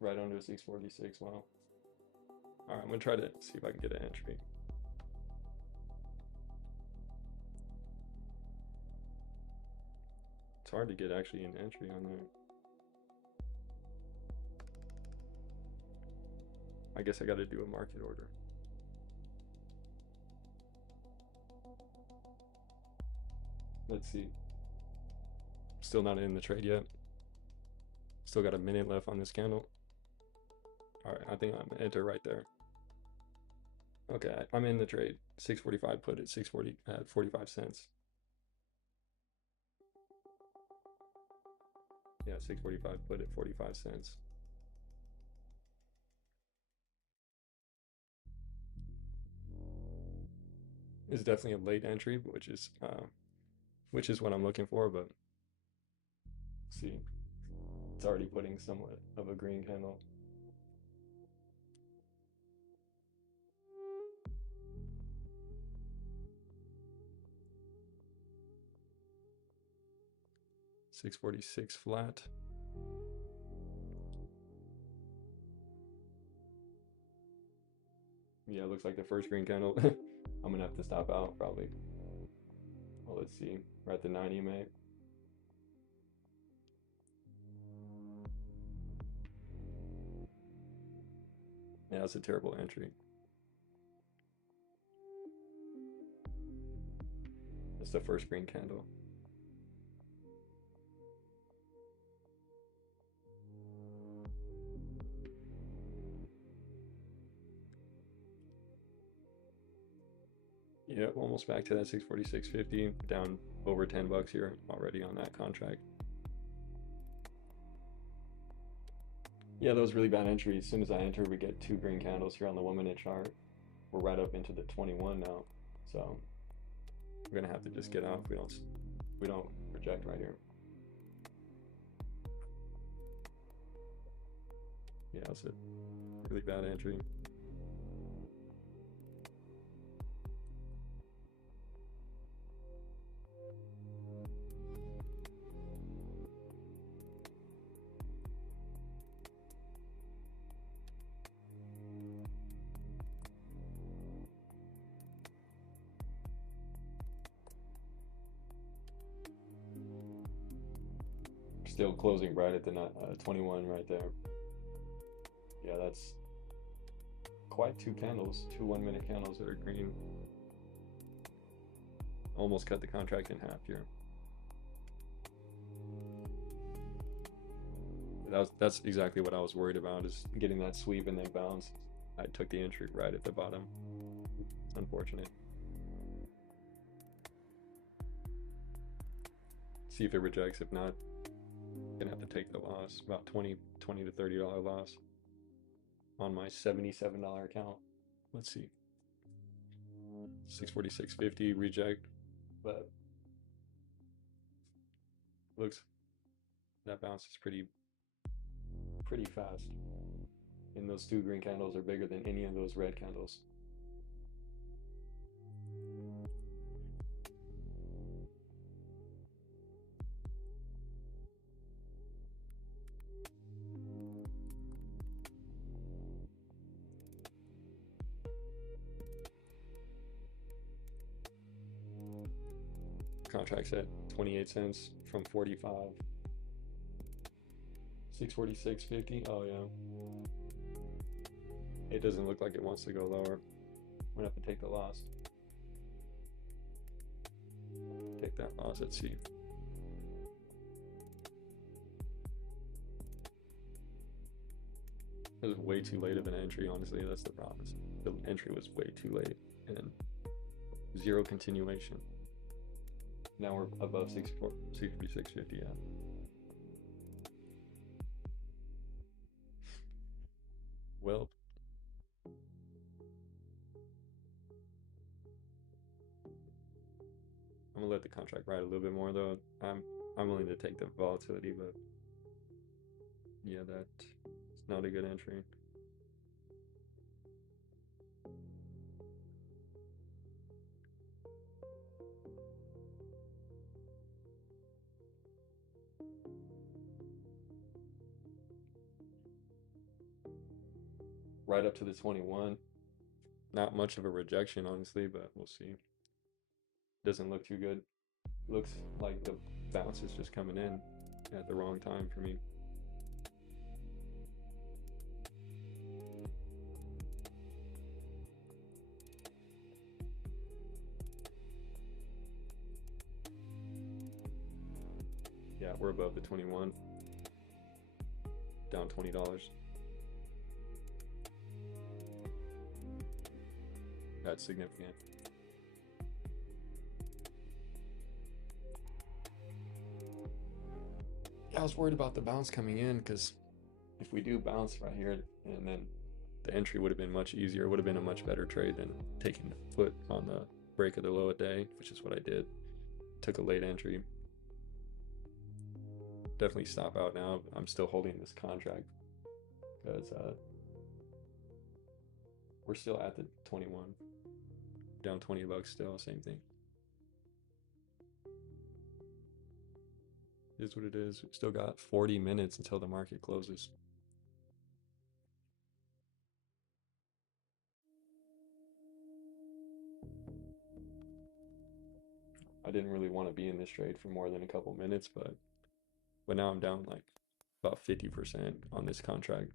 right under 646. Wow. All right, I'm gonna try to see if I can get an entry. It's hard to get actually an entry on there. I guess I got to do a market order. Let's see. Still not in the trade yet. Still got a minute left on this candle. All right, I think I'm gonna enter right there. Okay, I'm in the trade. 645 put at 640 at 45 cents. Yeah, 645 put at 45 cents. It's definitely a late entry, which is what I'm looking for, but see, it's already putting somewhat of a green candle. $6.46 flat. Yeah, it looks like the first green candle. I'm gonna have to stop out probably. Well, let's see. We're at the 9 EMA. Yeah, it's a terrible entry. It's the first green candle. Yeah, almost back to that 646.50, down over 10 bucks here already on that contract. Yeah, that was really bad entry. As soon as I enter, we get 2 green candles here on the 1 minute chart. We're right up into the 21 now, so we're gonna have to just get out if we don't reject right here. Yeah, that's a really bad entry. Still closing right at the 21 right there. Yeah, that's quite 2 candles, 2 1 minute candles that are green. Almost cut the contract in half here. That's exactly what I was worried about, is getting that sweep and then bounce. I took the entry right at the bottom. It's unfortunate. See if it rejects. If not, gonna have to take the loss, about $20 to $30 loss on my $77 account. Let's see, 646.50 reject, but looks that bounce is pretty fast, and those 2 green candles are bigger than any of those red candles. Contract's at 28 cents from 45. 646.50. Oh yeah. It doesn't look like it wants to go lower. I'm gonna have to take the loss. Take that loss. Let's see. It was way too late of an entry, honestly. That's the problem. The entry was way too late and zero continuation. Now we're above 66.50, yeah. Well, I'm gonna let the contract ride a little bit more though. I'm willing to take the volatility, but yeah, that's not a good entry. Right up to the 21. Not much of a rejection, honestly, but we'll see. Doesn't look too good. Looks like the bounce is just coming in at the wrong time for me. Yeah, we're above the 21. Down $20. That's significant. Yeah, I was worried about the bounce coming in because if we do bounce right here and then the entry would have been much easier, it would have been a much better trade than taking a foot on the break of the low a day, which is what I did. Took a late entry. Definitely stop out now. I'm still holding this contract because we're still at the 21. Down $20 still, same thing. Is what it is. We still got 40 minutes until the market closes. I didn't really want to be in this trade for more than a couple minutes, but now I'm down like about 50% on this contract.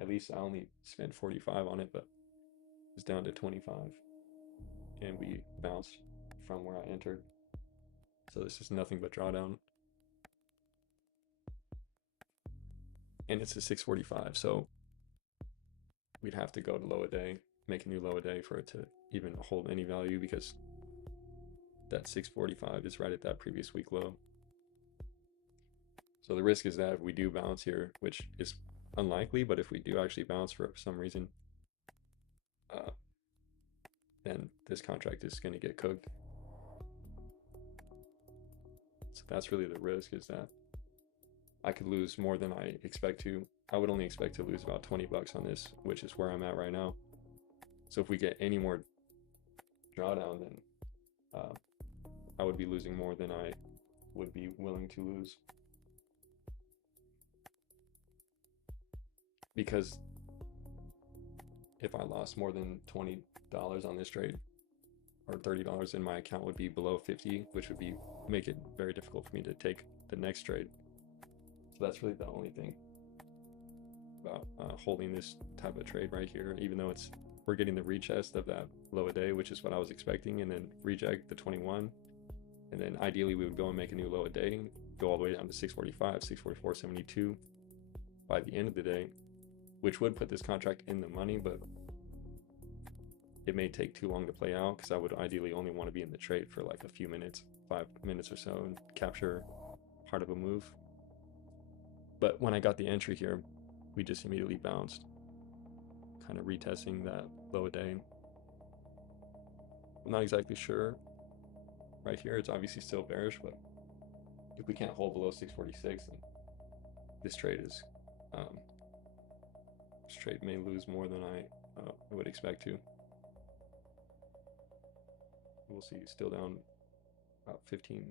At least I only spent 45 on it, but it's down to 25. And we bounced from where I entered. So this is nothing but drawdown. And it's a 645, so we'd have to go to low a day, make a new low a day for it to even hold any value, because that 645 is right at that previous week low. So the risk is that if we do bounce here, which is unlikely, but if we do actually bounce for some reason, then this contract is going to get cooked. So that's really the risk, is that I could lose more than I expect to. I would only expect to lose about 20 bucks on this, which is where I'm at right now. So if we get any more drawdown, then I would be losing more than I would be willing to lose. Because if I lost more than $20 on this trade, or $30 in my account would be below 50, which would make it very difficult for me to take the next trade. So that's really the only thing about holding this type of trade right here, even though we're getting the retest of that low a day, which is what I was expecting, and then reject the 21. And then ideally we would go and make a new low a day, go all the way down to 645, 644.72 by the end of the day, which would put this contract in the money, but it may take too long to play out because I would ideally only want to be in the trade for like a few minutes, 5 minutes or so, and capture part of a move. But when I got the entry here, we just immediately bounced, kind of retesting that low a day. I'm not exactly sure. Right here, it's obviously still bearish, but if we can't hold below 646, then this trade may lose more than I would expect to. We'll see. Still down about 15.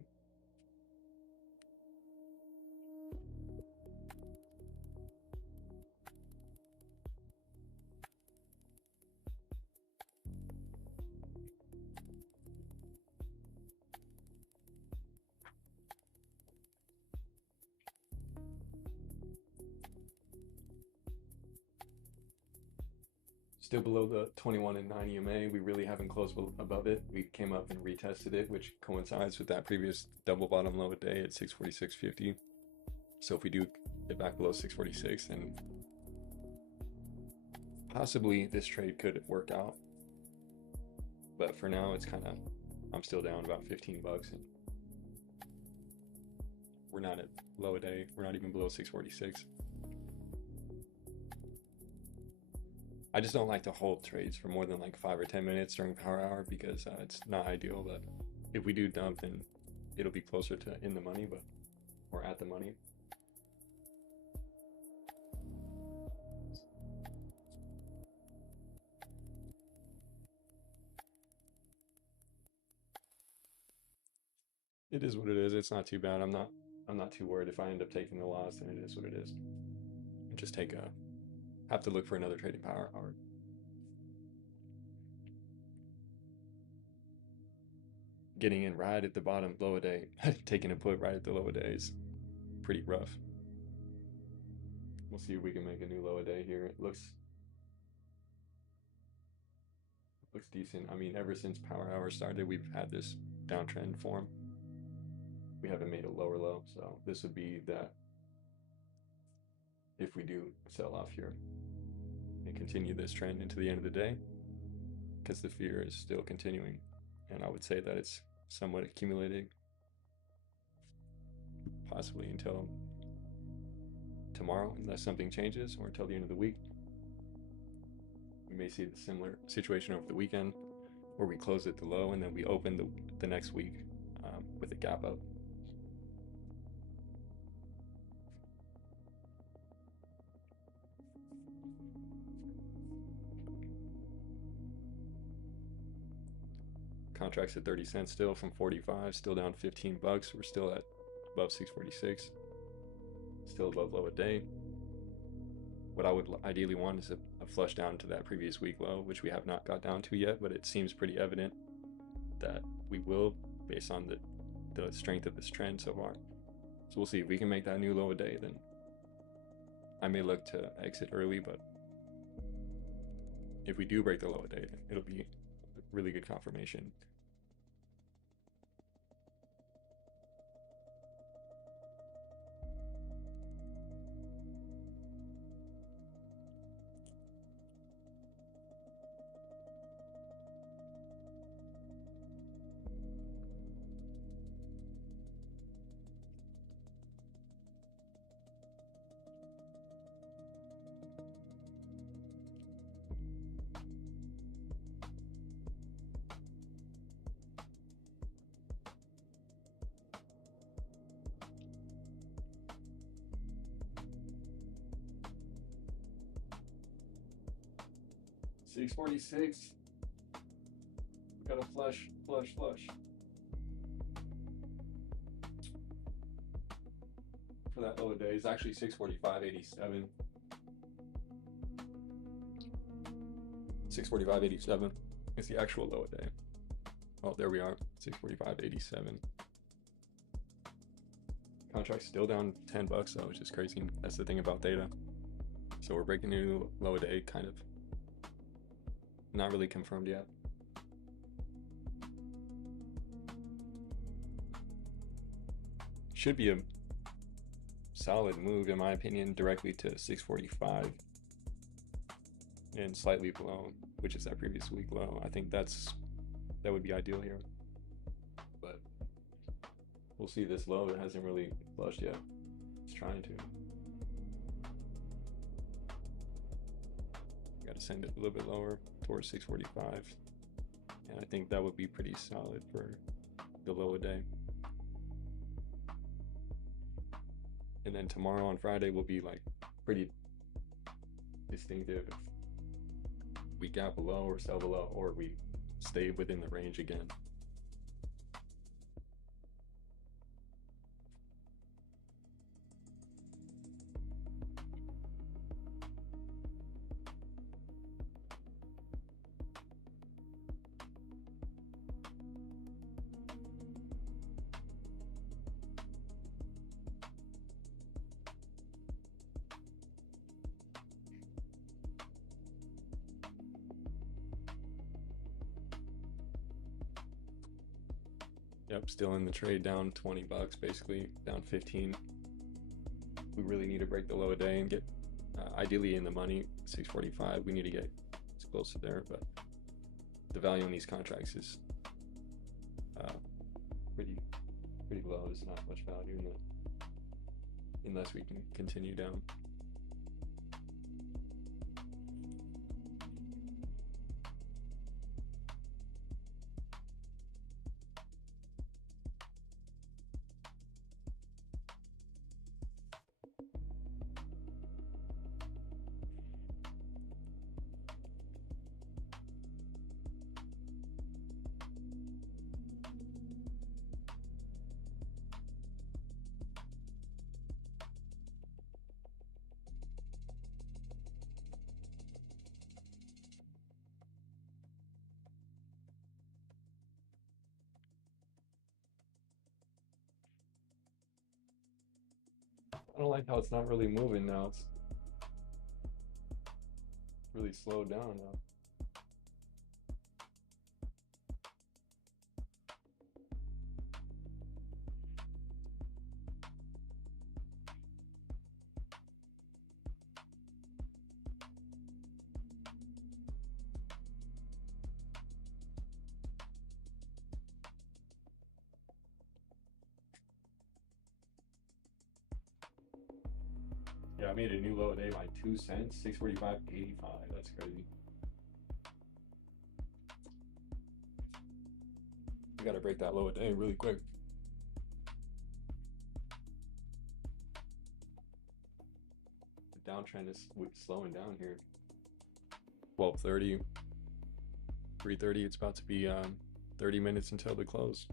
still below the 21 and 9 EMA. We really haven't closed above it. We came up and retested it, which coincides with that previous double bottom low day at 646.50. So if we do get back below 646, then possibly this trade could work out. But for now, it's kind of, I'm still down about 15 bucks. And we're not at low a day. We're not even below 646. I just don't like to hold trades for more than like 5 or 10 minutes during power hour because it's not ideal. But if we do dump, then it'll be closer to in the money, but or at the money. It is what it is. It's not too bad. I'm not too worried if I end up taking the loss, then it is what it is. Just have to look for another trading power hour. Getting in right at the bottom low a day, taking a put right at the low a day is pretty rough. We'll see if we can make a new low a day here. It looks decent. I mean, ever since power hour started, we've had this downtrend form. We haven't made a lower low, so this would be that if we do sell off here and continue this trend into the end of the day, because the fear is still continuing, and I would say that it's somewhat accumulating, possibly until tomorrow, unless something changes, or until the end of the week. We may see the similar situation over the weekend, where we close at the low and then we open the next week with a gap up. Contracts at 30 cents still from 45, still down 15 bucks. We're still at above 646, still above low a day. What I would ideally want is a flush down to that previous week low, which we have not got down to yet, but it seems pretty evident that we will, based on the strength of this trend so far. So we'll see if we can make that new low a day, then I may look to exit early, but if we do break the low a day, it'll be a really good confirmation. $646. We got a flush. For that low day, it's actually 645.87. 645.87 is the actual low day. Oh, there we are. 645.87. Contract's still down 10 bucks though, which is crazy. That's the thing about theta. So we're breaking new low day, kind of. Not really confirmed yet. Should be a solid move, in my opinion, directly to 645 and slightly below, which is that previous week low. I think that would be ideal here. But we'll see. This low, it hasn't really flushed yet. It's trying to. Got to send it a little bit lower towards 645, and I think that would be pretty solid for the low a day. And then tomorrow on Friday will be like pretty distinctive if we gap below or sell below, or we stay within the range again. Yep, still in the trade, down 20 bucks, basically down 15. We really need to break the low a day and get ideally in the money. 645, we need to get as close to there, but the value on these contracts is pretty low. There's not much value in it unless we can continue down. I don't like how it's not really moving now. It's really slowed down now. Yeah, I made a new low today by 2 cents, 645.85. That's crazy. We gotta break that low a day really quick. The downtrend is slowing down here. 12:30, 3:30. It's about to be 30 minutes until the close.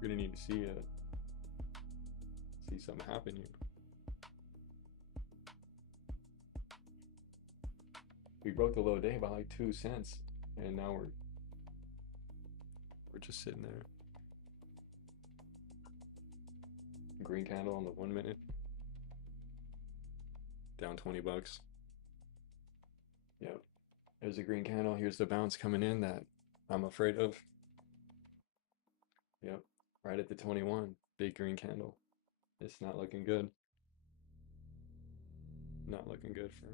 We're gonna need to see something happen here. We broke the low day by like 2 cents, and now we're just sitting there. Green candle on the 1 minute, down 20 bucks. Yep, there's a green candle. Here's the bounce coming in that I'm afraid of. Yep, right at the 21, big green candle. It's not looking good. Not looking good for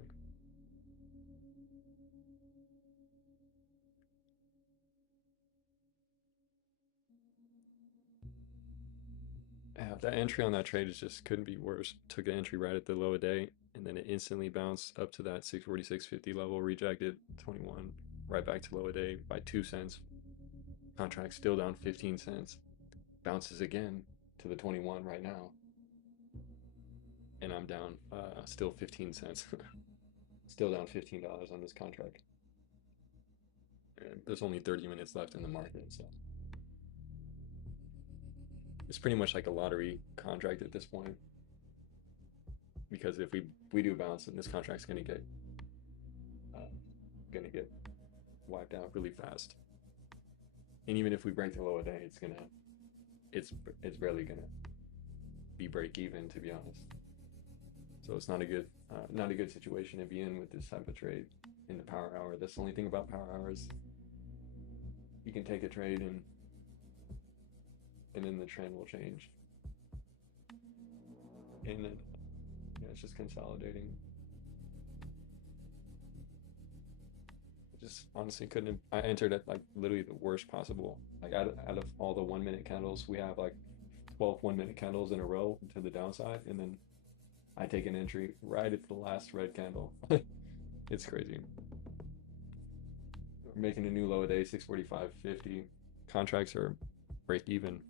that entry on that trade is just couldn't be worse. Took an entry right at the low of day, and then it instantly bounced up to that 646.50 level, rejected 21, right back to low of day by 2 cents. Contract still down 15 cents. Bounces again to the 21 right now, and I'm down still 15 cents. Still down $15 on this contract. And there's only 30 minutes left in the market, so it's pretty much like a lottery contract at this point. Because if we do bounce, then this contract's gonna get wiped out really fast. And even if we break the low a day, it's barely gonna be break even, to be honest. So it's not a good situation to be in with this type of trade in the power hour. That's the only thing about power hours. You can take a trade and then the trend will change. And then it's just consolidating. Just honestly couldn't have, I entered at like literally the worst possible. Like out of all the 1 minute candles, we have like 12 1 minute candles in a row to the downside, and then I take an entry right at the last red candle. It's crazy. We're making a new low a day, 645.50. Contracts are break even.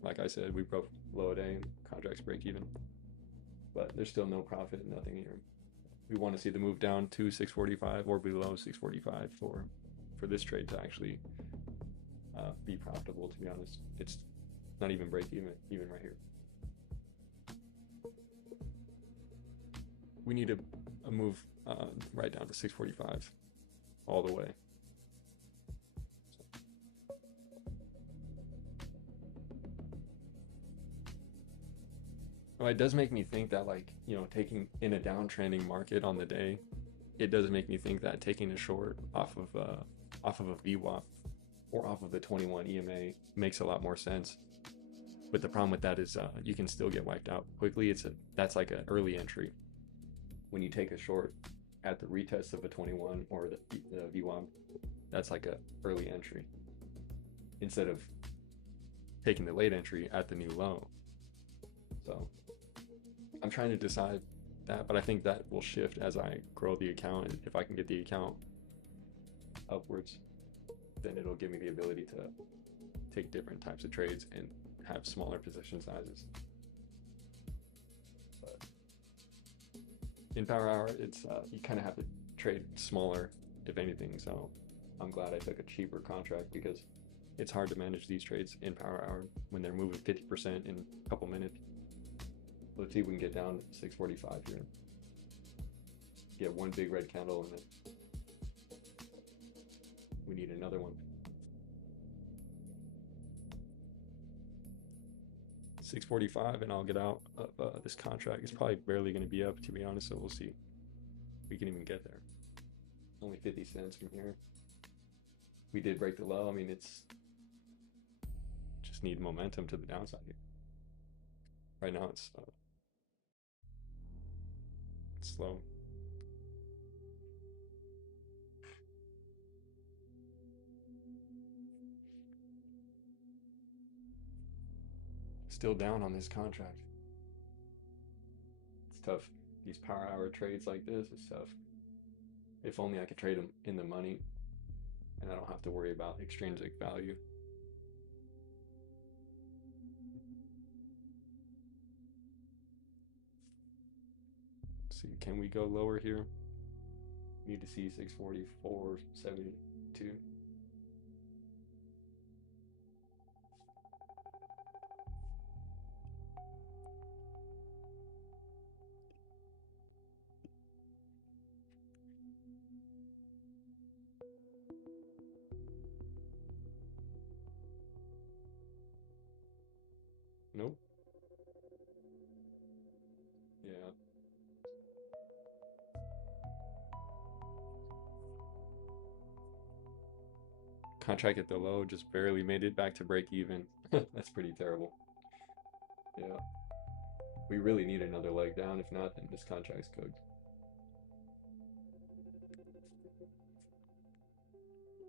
Like I said, we broke low a day and contracts break even. But there's still no profit, nothing here. We want to see the move down to 645 or below 645 for this trade to actually be profitable, to be honest. It's not even break even right here. We need a move right down to 645 all the way. Well, it does make me think that, like, taking in a downtrending market on the day, it does make me think that taking a short off of a VWAP or off of the 21 EMA makes a lot more sense. But the problem with that is you can still get wiped out quickly. That's like an early entry. When you take a short at the retest of a 21 or the VWAP, that's like a early entry instead of taking the late entry at the new low. So I'm trying to decide that, but I think that will shift as I grow the account. And if I can get the account upwards, then it'll give me the ability to take different types of trades and have smaller position sizes. But in Power Hour, it's you kind of have to trade smaller, if anything. So I'm glad I took a cheaper contract because it's hard to manage these trades in Power Hour when they're moving 50% in a couple minutes. Let's see if we can get down to 645 here. Get one big red candle and then we need another one. 645 and I'll get out of this contract. It's probably barely going to be up, to be honest, so we'll see. We can even get there. Only 50 cents from here. We did break the low. I mean, it's just need momentum to the downside here. Right now it's slow. Still down on this contract. It's tough. These Power Hour trades like this is tough. If only I could trade them in the money and I don't have to worry about extrinsic value. Let's see, can we go lower here? Need to see 644.72. Nope. Yeah. Contract at the low just barely made it back to break even. That's pretty terrible. Yeah. We really need another leg down. If not, then this contract's cooked.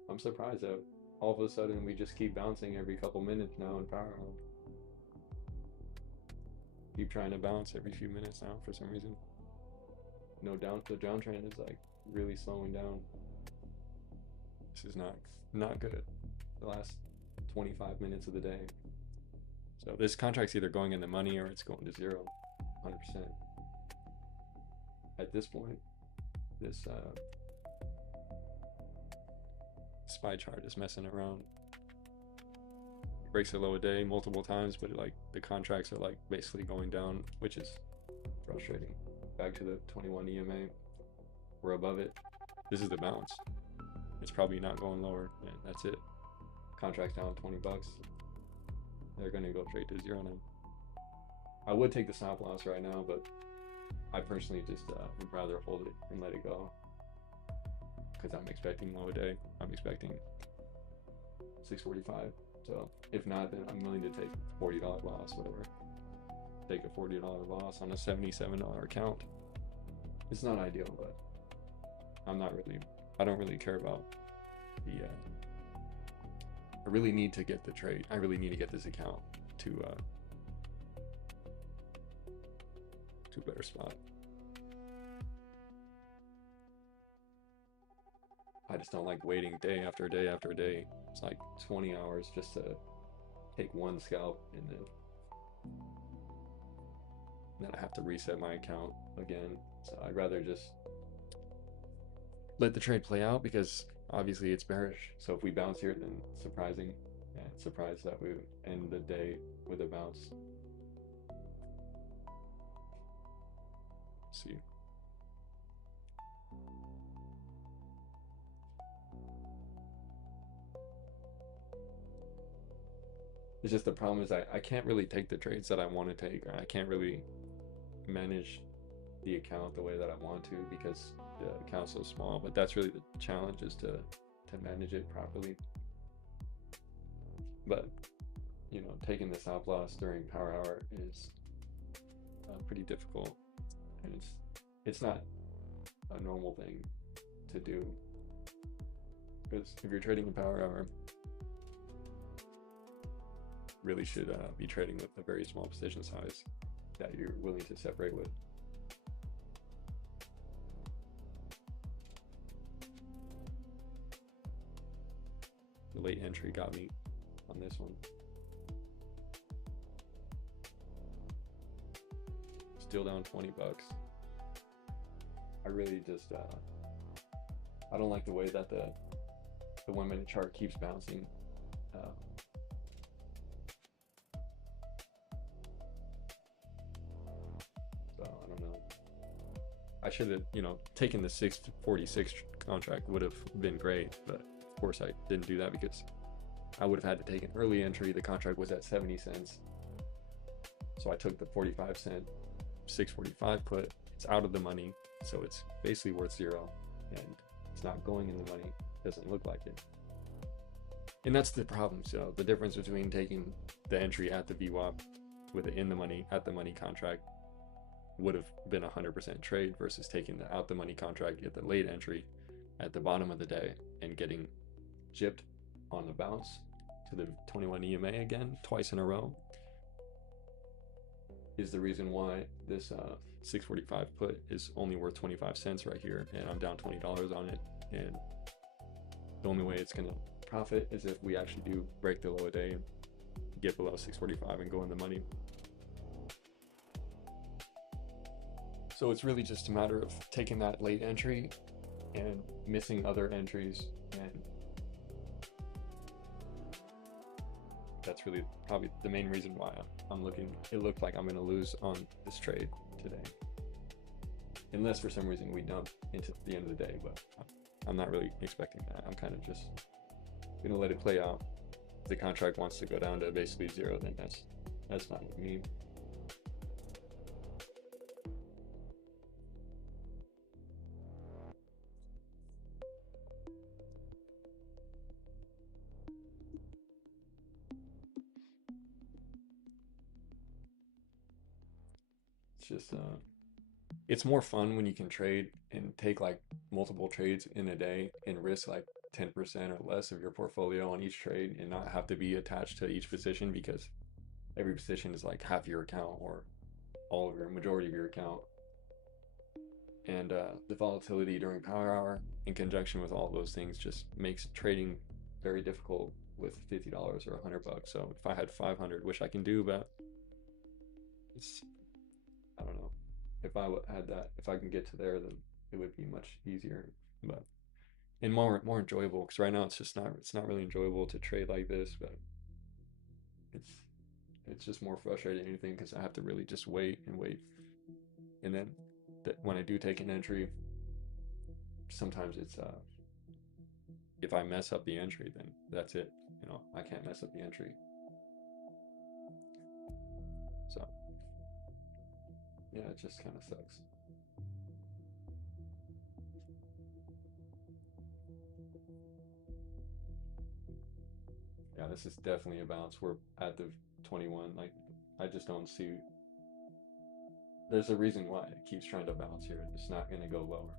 I'm surprised that all of a sudden we just keep bouncing every couple minutes now in Power Hour. Keep trying to bounce every few minutes now for some reason. No, the downtrend is like really slowing down. This is not good. The last 25 minutes of the day. So this contract's either going in the money or it's going to zero, 100%. At this point, this SPY chart is messing around. It breaks a low a day multiple times, but like the contracts are like basically going down, which is frustrating. Back to the 21 EMA. We're above it. This is the bounce. It's probably not going lower, and that's it. Contract's down 20 bucks. They're gonna go straight to zero now. I would take the stop loss right now, but I personally just would rather hold it and let it go because I'm expecting low a day. I'm expecting 645. So if not, then I'm willing to take $40 loss, whatever. Take a $40 loss on a $77 account. It's not ideal, but I don't really care about the I really need to get the trade. I really need to get this account to a better spot. I just don't like waiting day after day after day. It's like 20 hours just to take one scalp and then I have to reset my account again. So I'd rather just let the trade play out because obviously it's bearish. So if we bounce here, then surprising. Yeah, it's surprised that we end the day with a bounce. Let's see. It's just the problem is I can't really take the trades that I want to take, or I can't really manage the account the way that I want to because the account's so small. But that's really the challenge, is to manage it properly. But you know, taking the stop loss during power hour is pretty difficult, and it's not a normal thing to do, because if you're trading in power hour, really should be trading with a very small position size that you're willing to separate with. The late entry got me on this one. Still down 20 bucks. I really just I don't like the way that the 1 minute chart keeps bouncing. So I don't know. I should have, you know, taken the 646 contract. Would have been great, but of course I didn't do that because I would have had to take an early entry. The contract was at 70 cents. So I took the 45-cent 645 put. It's out of the money, so it's basically worth zero, and it's not going in the money. Doesn't look like it. And that's the problem. So the difference between taking the entry at the VWAP with it in the money at the money contract would have been 100% trade, versus taking the out the money contract at the late entry at the bottom of the day and getting gypped on the bounce to the 21 EMA again twice in a row, is the reason why this 645 put is only worth 25 cents right here, and I'm down $20 on it. And the only way it's gonna profit is if we actually do break the low a day and get below 645 and go in the money. So it's really just a matter of taking that late entry and missing other entries, and that's really probably the main reason why I'm looking. It looked like I'm going to lose on this trade today, unless for some reason we dump into the end of the day, but I'm not really expecting that. I'm kind of just going to let it play out. If the contract wants to go down to basically zero, then that's fine with me. Just it's more fun when you can trade and take like multiple trades in a day and risk like 10% or less of your portfolio on each trade, and not have to be attached to each position, because every position is like half your account or all of your majority of your account. And the volatility during power hour in conjunction with all those things just makes trading very difficult with $50 or 100 bucks. So if I had 500, which I can do, but it's, I don't know, if I had that, if I can get to there, then it would be much easier, but and more enjoyable, because right now it's not really enjoyable to trade like this. But it's just more frustrating than anything, because I have to really just wait and wait, and then when I do take an entry, sometimes it's if I mess up the entry, then that's it. You know, I can't mess up the entry. So yeah, it just kind of sucks. Yeah, this is definitely a bounce. We're at the 21. Like, I just don't see. There's a reason why it keeps trying to bounce here. It's not going to go lower.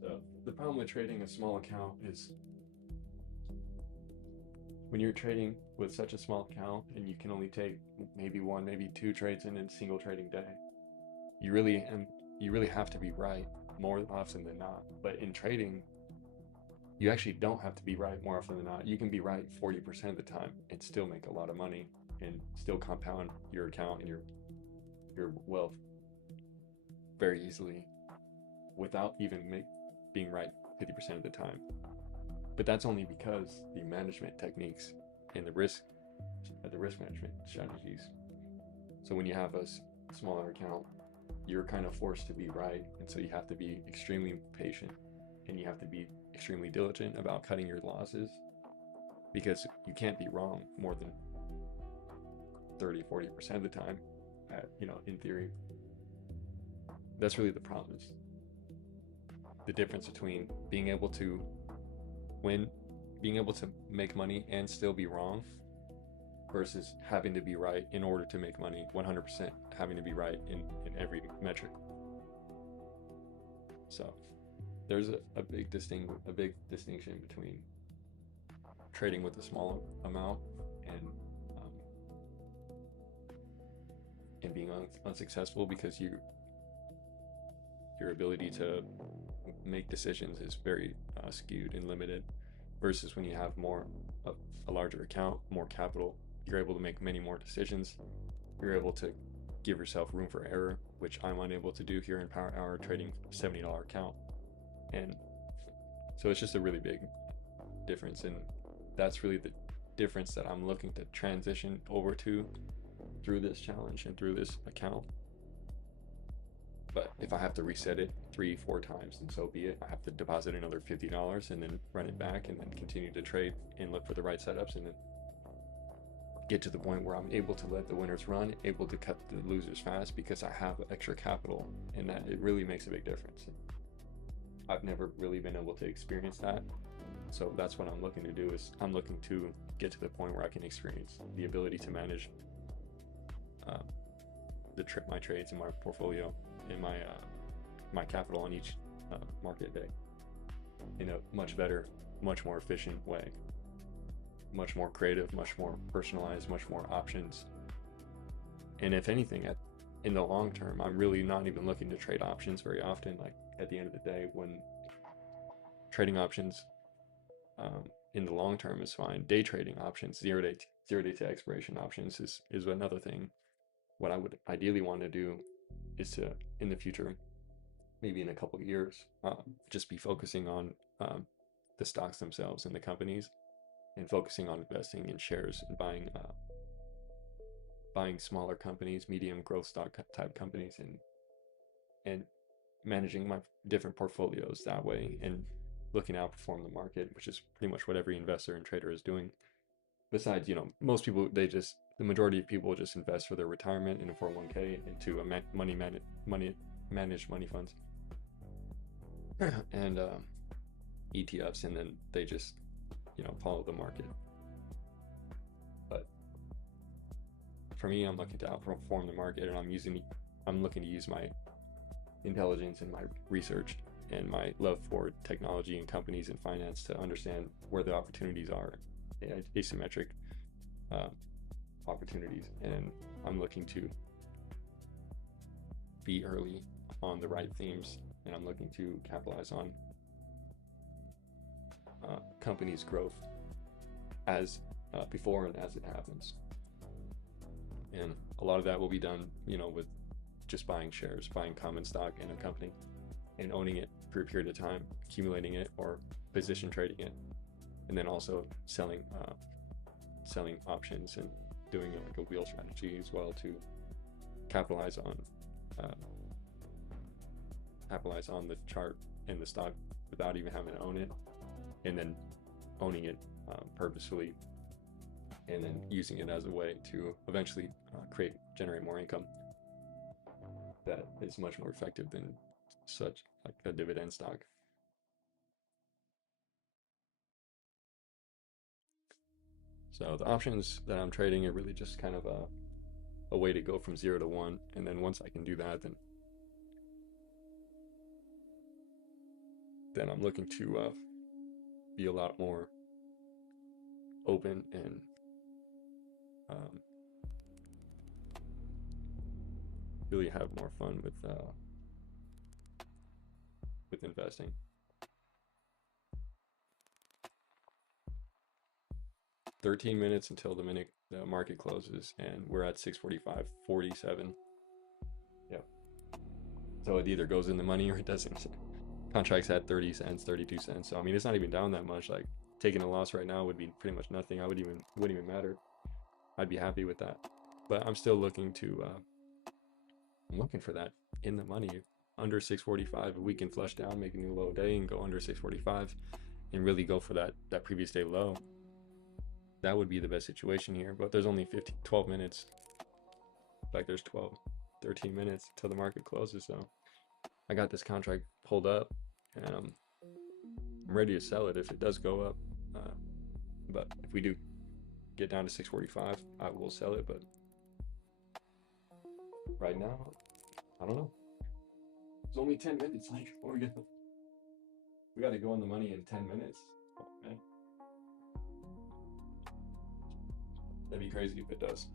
So the problem with trading a small account is, when you're trading with such a small account and you can only take maybe one, maybe two trades in a single trading day, you really have to be right more often than not. But in trading, you actually don't have to be right more often than not. You can be right 40% of the time and still make a lot of money and still compound your account and your wealth very easily, without even being right 50% of the time. But that's only because the management techniques and the risk the risk management strategies. So when you have a smaller account, you're kind of forced to be right, and so you have to be extremely patient, and you have to be extremely diligent about cutting your losses, because you can't be wrong more than 30-40% of the time, in theory. That's really the problem, is the difference between being able to win, being able to make money and still be wrong, versus having to be right in order to make money 100%, having to be right in every metric. So there's a big distinction between trading with a small amount and being unsuccessful because your ability to make decisions is very skewed and limited, versus when you have a larger account, more capital, you're able to make many more decisions. You're able to give yourself room for error, which I'm unable to do here in Power Hour trading a $70 account. And so it's just a really big difference, and that's really the difference that I'm looking to transition over to through this challenge and through this account. But if I have to reset it 3-4 times, then so be it. I have to deposit another $50 and then run it back and then continue to trade and look for the right setups, and then get to the point where I'm able to let the winners run, able to cut the losers fast because I have extra capital, and that it really makes a big difference. I've never really been able to experience that. So that's what I'm looking to do, is I'm looking to get to the point where I can experience the ability to manage my trades and my portfolio and my capital on each market day in a much better, much more efficient way, much more creative, much more personalized, much more options. And if anything, in the long term, I'm really not even looking to trade options very often. Like at the end of the day, when trading options in the long term is fine, day trading options, zero day to expiration options is another thing. What I would ideally want to do is to, in the future, maybe in a couple of years, just be focusing on the stocks themselves and the companies, and focusing on investing in shares and buying smaller companies, medium growth stock type companies, and managing my different portfolios that way, and looking to outperform the market, which is pretty much what every investor and trader is doing. Besides, most people, the majority of people just invest for their retirement in a 401k into a managed money funds and ETFs, and then they just follow the market. But for me, I'm looking to outperform the market, and I'm looking to use my intelligence and my research and my love for technology and companies and finance to understand where the opportunities are, asymmetric opportunities, and I'm looking to be early on the right themes, and I'm looking to capitalize on companies' growth as before and as it happens. And a lot of that will be done, with just buying shares, buying common stock in a company and owning it for a period of time, accumulating it or position trading it, and then also selling options and doing like a wheel strategy as well to capitalize on the chart and the stock without even having to own it, and then owning it purposefully, and then using it as a way to eventually generate more income that is much more effective than such like a dividend stock. So the options that I'm trading are really just kind of a way to go from 0 to 1, and then once I can do that, then I'm looking to be a lot more open and really have more fun with investing. "13 minutes until the market closes, and we're at 6:45:47. Yep. So it either goes in the money or it doesn't. Contracts at 30 cents, 32 cents. So I mean, it's not even down that much. Like taking a loss right now would be pretty much nothing. Wouldn't even matter. I'd be happy with that. But I'm still looking to I'm looking for that in the money under 645. If we can flush down, make a new low day, and go under 645, and really go for that previous day low, that would be the best situation here. But there's only 12 minutes. Like there's 13 minutes till the market closes. So I got this contract pulled up, and I'm ready to sell it if it does go up. But if we do get down to 645, I will sell it. But right now, I don't know. It's only 10 minutes. Like, we got to go in the money in 10 minutes. Oh, man. That'd be crazy if it does.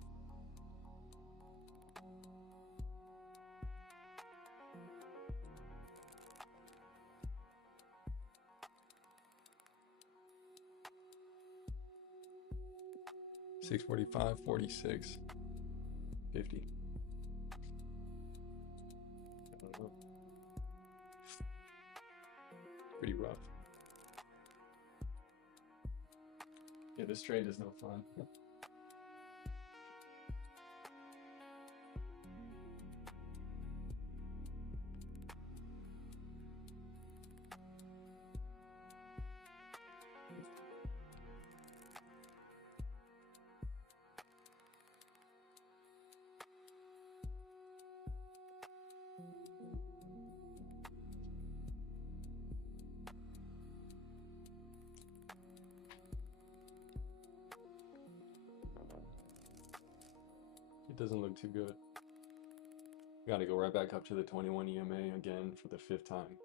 $645, 46, 50. I don't know. Pretty rough. Yeah, this trade is no fun. It doesn't look too good. Got to go right back up to the 21 EMA again for the 5th time,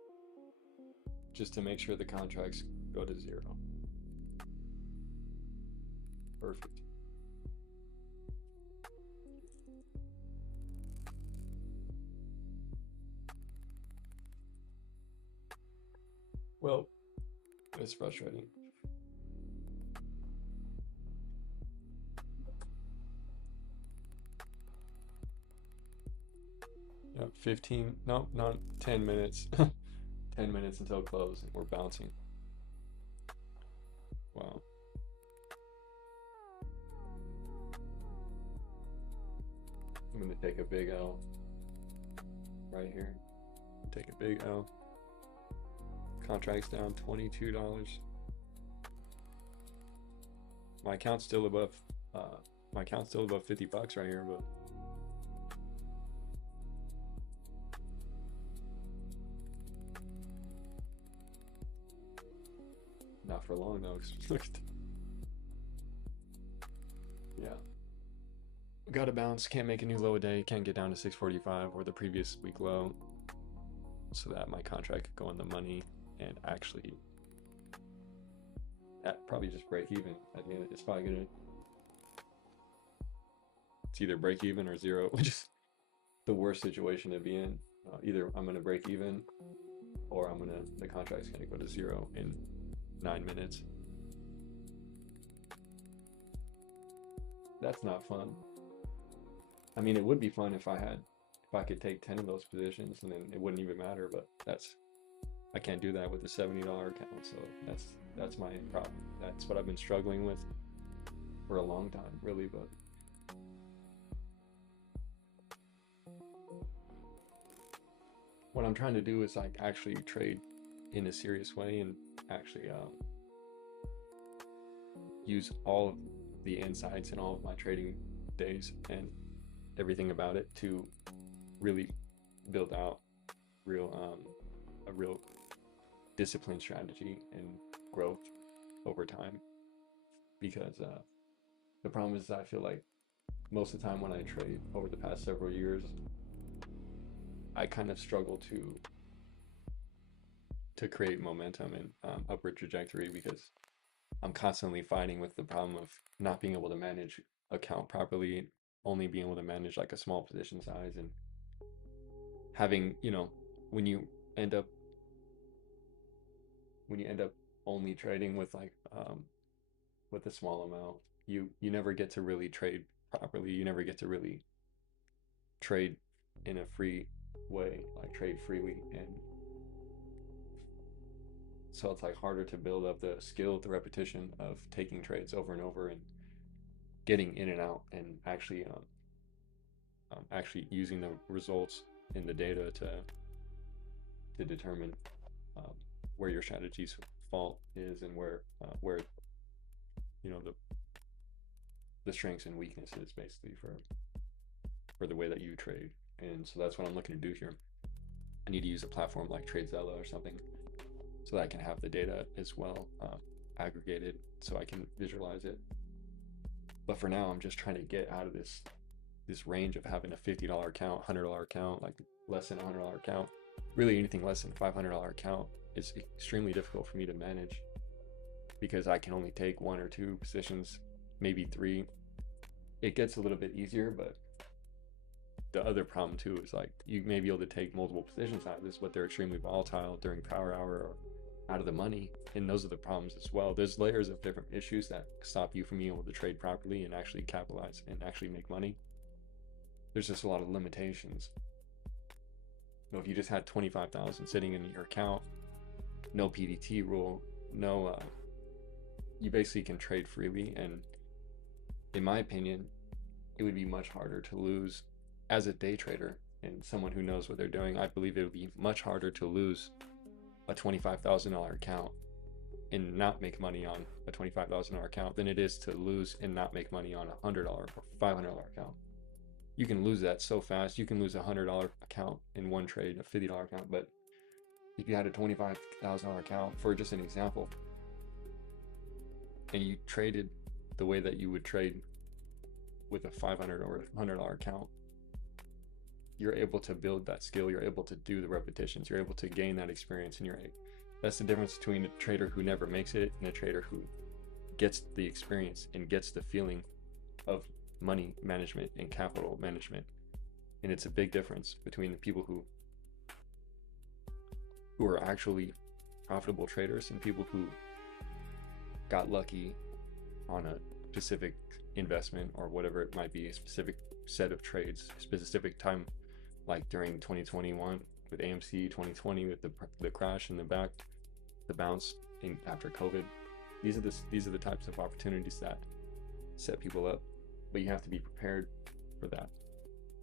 just to make sure the contracts go to 0. Perfect. Well, it's frustrating. Yeah, 15, no, not 10 minutes. 10 minutes until close, and we're bouncing. Wow. I'm gonna take a big L right here. Take a big L. Contracts down $22. My account's still above $50 right here, but not for long though. Look at yeah. Gotta bounce, can't make a new low a day, can't get down to 645 or the previous week low, so that my contract could go in the money and actually probably just break even at the end. It's probably gonna, it's either break even or 0, which is the worst situation to be in. Either I'm gonna break even, or the contract's gonna go to 0 in 9 minutes. That's not fun. I mean, it would be fun if I could take 10 of those positions and then it wouldn't even matter, but I can't do that with a $70 account. So that's my problem. That's what I've been struggling with for a long time, really. But what I'm trying to do is like actually trade in a serious way and actually use all of the insights and all of my trading days and everything about it to really build out a real discipline strategy and growth over time. Because the problem is I feel like most of the time when I trade over the past several years, I kind of struggle to create momentum and upward trajectory, because I'm constantly fighting with the problem of not being able to manage account properly, only being able to manage like a small position size, and having, when you end up only trading with like with a small amount, you never get to really trade properly. You never get to really trade in a free way, like trade freely. And so it's like harder to build up the skill, the repetition of taking trades over and over and getting in and out and actually using the results in the data to determine um, where your strategy's fault is and where the strengths and weaknesses basically for the way that you trade. And so that's what I'm looking to do here. I need to use a platform like TradeZella or something so that I can have the data as well aggregated so I can visualize it. But for now, I'm just trying to get out of this range of having a $50 account, $100 account, like less than $100 account. Really, anything less than $500 account is extremely difficult for me to manage because I can only take 1 or 2 positions, maybe 3. It gets a little bit easier, but the other problem too is like you may be able to take multiple positions out of this, but they're extremely volatile during power hour or out of the money, and those are the problems as well. There's layers of different issues that stop you from being able to trade properly and actually capitalize and actually make money. There's just a lot of limitations. If you just had 25,000 sitting in your account, no PDT rule, no you basically can trade freely, and in my opinion it would be much harder to lose as a day trader and someone who knows what they're doing. I believe it would be much harder to lose a $25,000 account and not make money on a $25,000 account than it is to lose and not make money on a $100 or $500 account. You can lose that so fast. You can lose a $100 account in one trade, a $50 account. But if you had a $25,000 account, for just an example, and you traded the way that you would trade with a $500 or $100 account, you're able to build that skill. You're able to do the repetitions. You're able to gain that experience, and that's the difference between a trader who never makes it and a trader who gets the experience and gets the feeling of money management and capital management. And it's a big difference between the people who are actually profitable traders and people who got lucky on a specific investment or whatever it might be, a specific set of trades, specific time, like during 2021 with AMC, 2020 with the crash and the bounce after COVID. These are the types of opportunities that set people up, but you have to be prepared for that,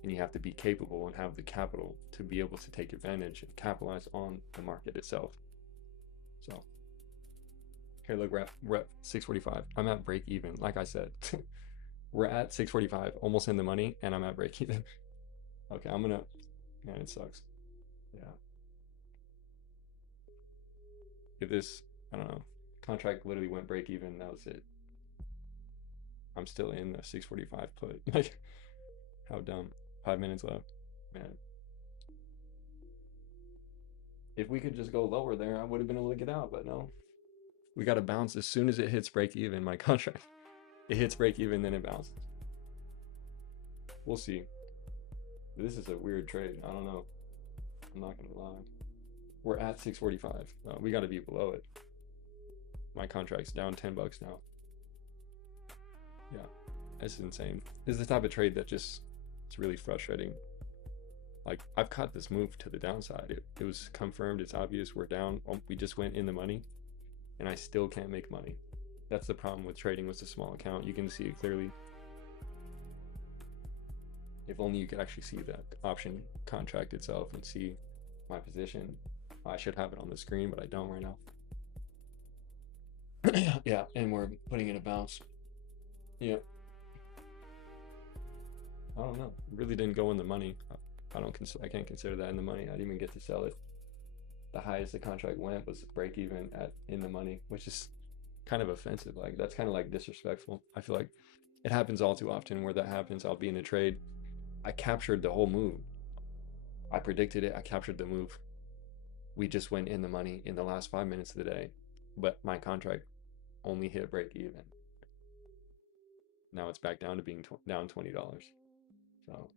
and you have to be capable and have the capital to be able to take advantage and capitalize on the market itself. So here, look, we're at 645. I'm at break even. Like I said, we're at 645, almost in the money, and I'm at break even. Okay, man, it sucks. Yeah. If this, I don't know, contract literally went break even, that was it. I'm still in the 645 put. Like, how dumb. 5 minutes left. Man. If we could just go lower there, I would have been able to get out, but no. We got to bounce as soon as it hits break even, my contract. It hits break even, then it bounces. We'll see. This is a weird trade. I don't know. I'm not going to lie. We're at 645. We got to be below it. My contract's down $10 now. Yeah, this is insane. This is the type of trade that it's really frustrating. Like, I've caught this move to the downside. It was confirmed. It's obvious we're down. We just went in the money, and I still can't make money. That's the problem with trading with a small account. You can see it clearly. If only you could actually see the option contract itself and see my position. I should have it on the screen, but I don't right now. Yeah, and we're putting in a bounce. Yeah. I don't know. It really didn't go in the money. I can't consider that in the money. I didn't even get to sell it. The highest the contract went was break even in the money, which is kind of offensive. Like, that's kind of like disrespectful. I feel like it happens all too often where that happens. I'll be in a trade. I captured the whole move. I predicted it. I captured the move. We just went in the money in the last 5 minutes of the day, but my contract only hit break even. Now it's back down to being down $20. So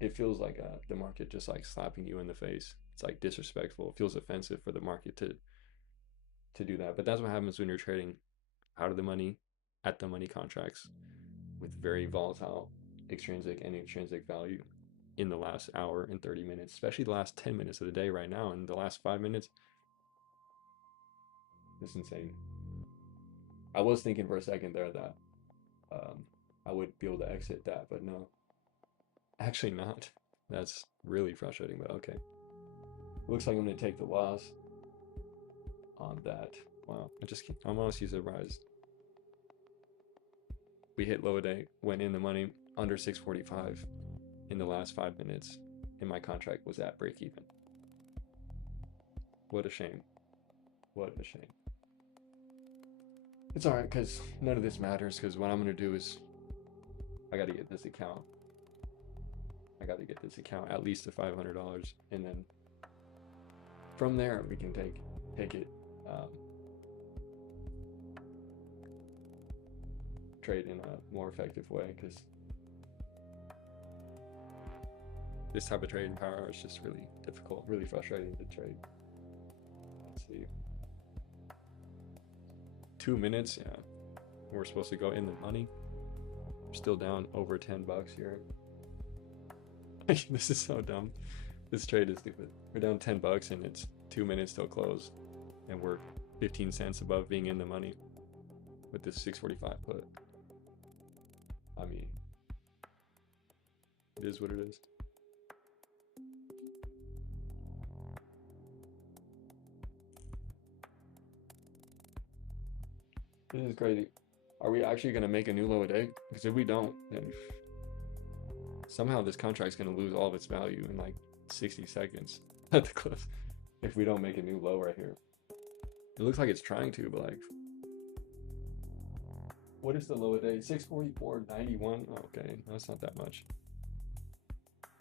it feels like the market just like slapping you in the face. It's like disrespectful. It feels offensive for the market to do that. But that's what happens when you're trading out of the money, at the money contracts with very volatile extrinsic and intrinsic value in the last hour and 30 minutes, especially the last 10 minutes of the day right now. And the last 5 minutes, it's insane. I was thinking for a second there that I would be able to exit that, but no, actually not. That's really frustrating, but okay. Looks like I'm gonna take the loss on that. Wow, I'm honestly surprised. We hit low a day, went in the money under 645 in the last 5 minutes, and my contract was at break even. What a shame. What a shame. It's alright, because none of this matters, because what I'm gonna do is I gotta get this account. I gotta get this account at least to $500, and then from there we can take it, trade in a more effective way, because this type of trading power is just really difficult, really frustrating to trade. Let's see. 2 minutes, yeah. We're supposed to go in the money. We're still down over $10 here. This is so dumb. This trade is stupid. We're down $10 and it's 2 minutes till close, and we're 15 cents above being in the money with this 645 put. I mean, it is what it is. This is crazy. Are we actually going to make a new low a day? Because if we don't, then somehow this contract's going to lose all of its value in like 60 seconds at the close if we don't make a new low right here. It looks like it's trying to, but like, what is the low a day? 644.91. Oh, okay, that's not that much.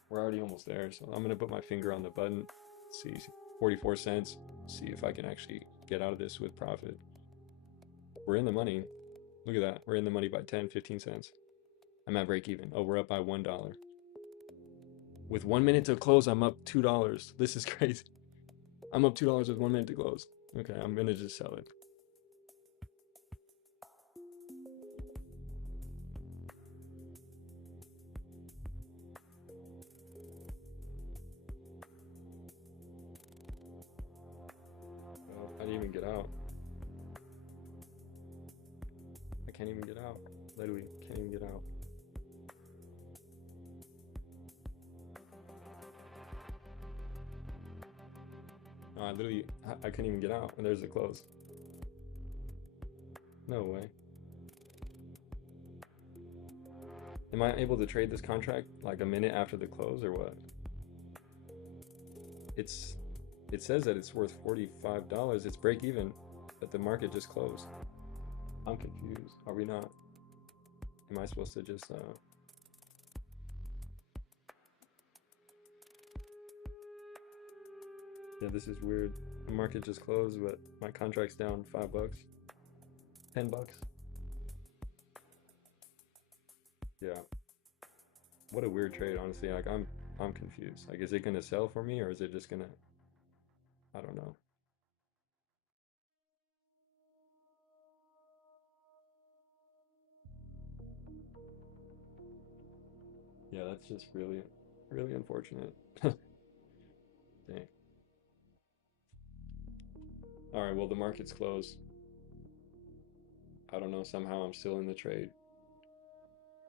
We're already almost there, so I'm going to put my finger on the button. Let's see, 44 cents. See if I can actually get out of this with profit. We're in the money. Look at that. We're in the money by 10, 15 cents. I'm at break even. Oh, we're up by $1. With 1 minute to close, I'm up $2. This is crazy. I'm up $2 with 1 minute to close. Okay, I'm gonna just sell it. Oh, I didn't even get out. I can't even get out. Literally can't even get out. No, I couldn't even get out, and there's the close. No way. Am I able to trade this contract like a minute after the close, or what? It says that it's worth $45. It's break even, but the market just closed. I'm confused. Are we not? Am I supposed to just yeah, this is weird. The market just closed, but my contract's down $5, $10. Yeah. What a weird trade, honestly. Like I'm confused. Like, is it gonna sell for me, or is it just gonna, I don't know. Yeah, that's just really, really unfortunate. Dang. All right, well, the market's closed. I don't know, somehow I'm still in the trade.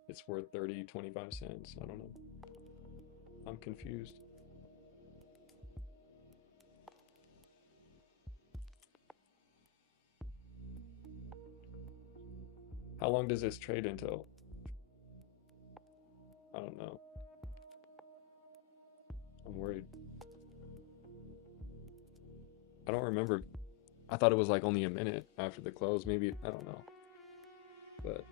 It's worth 30, 25 cents. I don't know. I'm confused. How long does this trade until? I don't know. I'm worried. I don't remember. I thought it was like only a minute after the close. Maybe, I don't know. But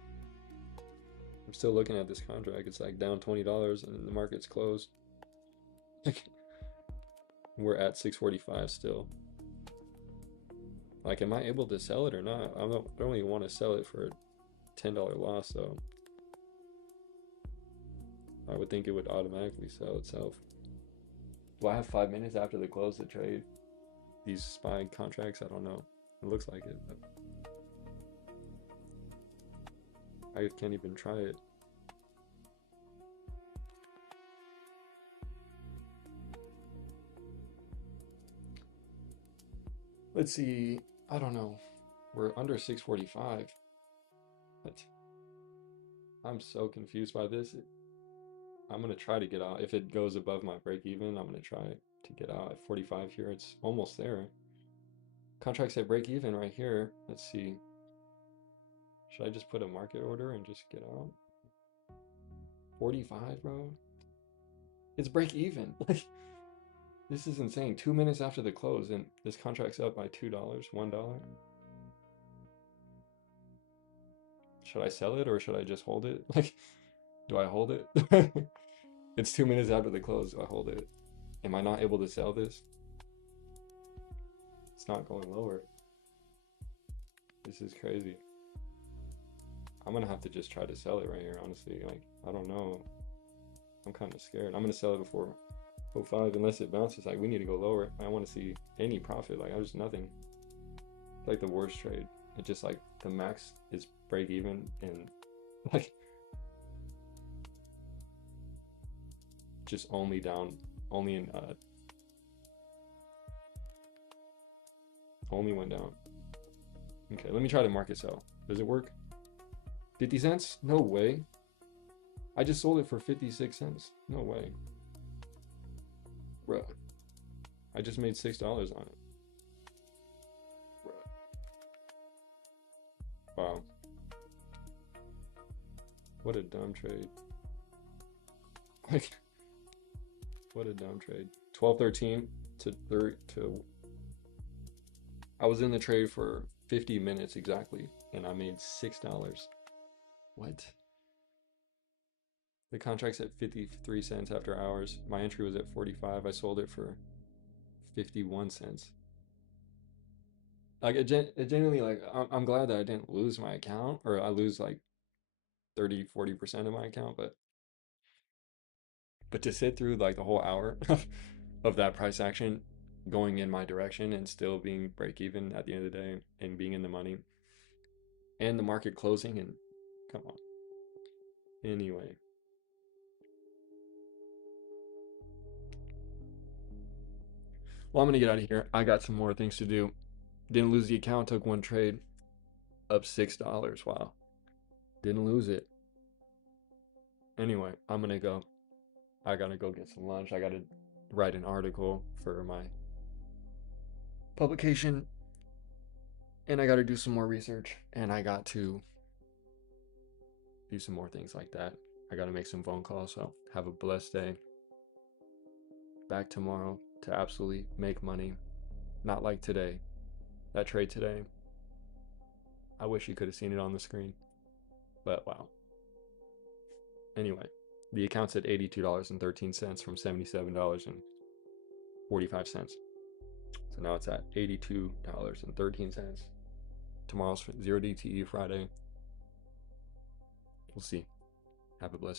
I'm still looking at this contract. It's like down $20 and the market's closed. We're at 645 still. Like, am I able to sell it or not? I don't really want to sell it for a $10 loss, so I would think it would automatically sell itself. Do I have 5 minutes after the close to trade these SPY contracts? I don't know. It looks like it, but I can't even try it. Let's see. I don't know. We're under 645. But I'm so confused by this. I'm gonna try to get out. If it goes above my break even, I'm gonna try to get out at 45 here. It's almost there. Contracts at break even right here. Let's see. Should I just put a market order and just get out? 45, bro. It's break even. Like, this is insane. 2 minutes after the close, and this contract's up by $2, $1. Should I sell it or should I just hold it? Like, do I hold it? It's 2 minutes after the close. Do I hold it? Am I not able to sell this? It's not going lower. This is crazy. I'm gonna have to just try to sell it right here, honestly. Like, I don't know. I'm kind of scared. I'm gonna sell it before 05 unless it bounces. Like, we need to go lower. I want to see any profit. Like, there's nothing. It's like the worst trade. It just like the max is break even and like just only down, only in only went down. Okay, let me try to market sell. Does it work? 50 cents? No way. I just sold it for 56 cents. No way. Bruh. I just made $6 on it. Bruh. Wow. What a dumb trade. Like, what a dumb trade. 12.13 to I was in the trade for 50 minutes exactly, and I made $6. What? The contract's at 53 cents after hours. My entry was at 45. I sold it for 51 cents. Like, it genuinely, like, I'm glad that I didn't lose my account, or I lose like 30-40% of my account, but to sit through like the whole hour of that price action going in my direction and still being break even at the end of the day and being in the money and the market closing, and come on. Anyway, well, I'm gonna get out of here. I got some more things to do. Didn't lose the account, took one trade, up $6. Wow. Didn't lose it. Anyway, I'm gonna go. I gotta go get some lunch. I gotta write an article for my publication, and I gotta do some more research, and I got to do some more things like that. I gotta make some phone calls. So have a blessed day. Back tomorrow to absolutely make money. Not like today. That trade today, I wish you could have seen it on the screen, but wow. Anyway, the account's at $82.13 from $77.45. So now it's at $82.13. Tomorrow's 0 DTE Friday. We'll see. Have a blessed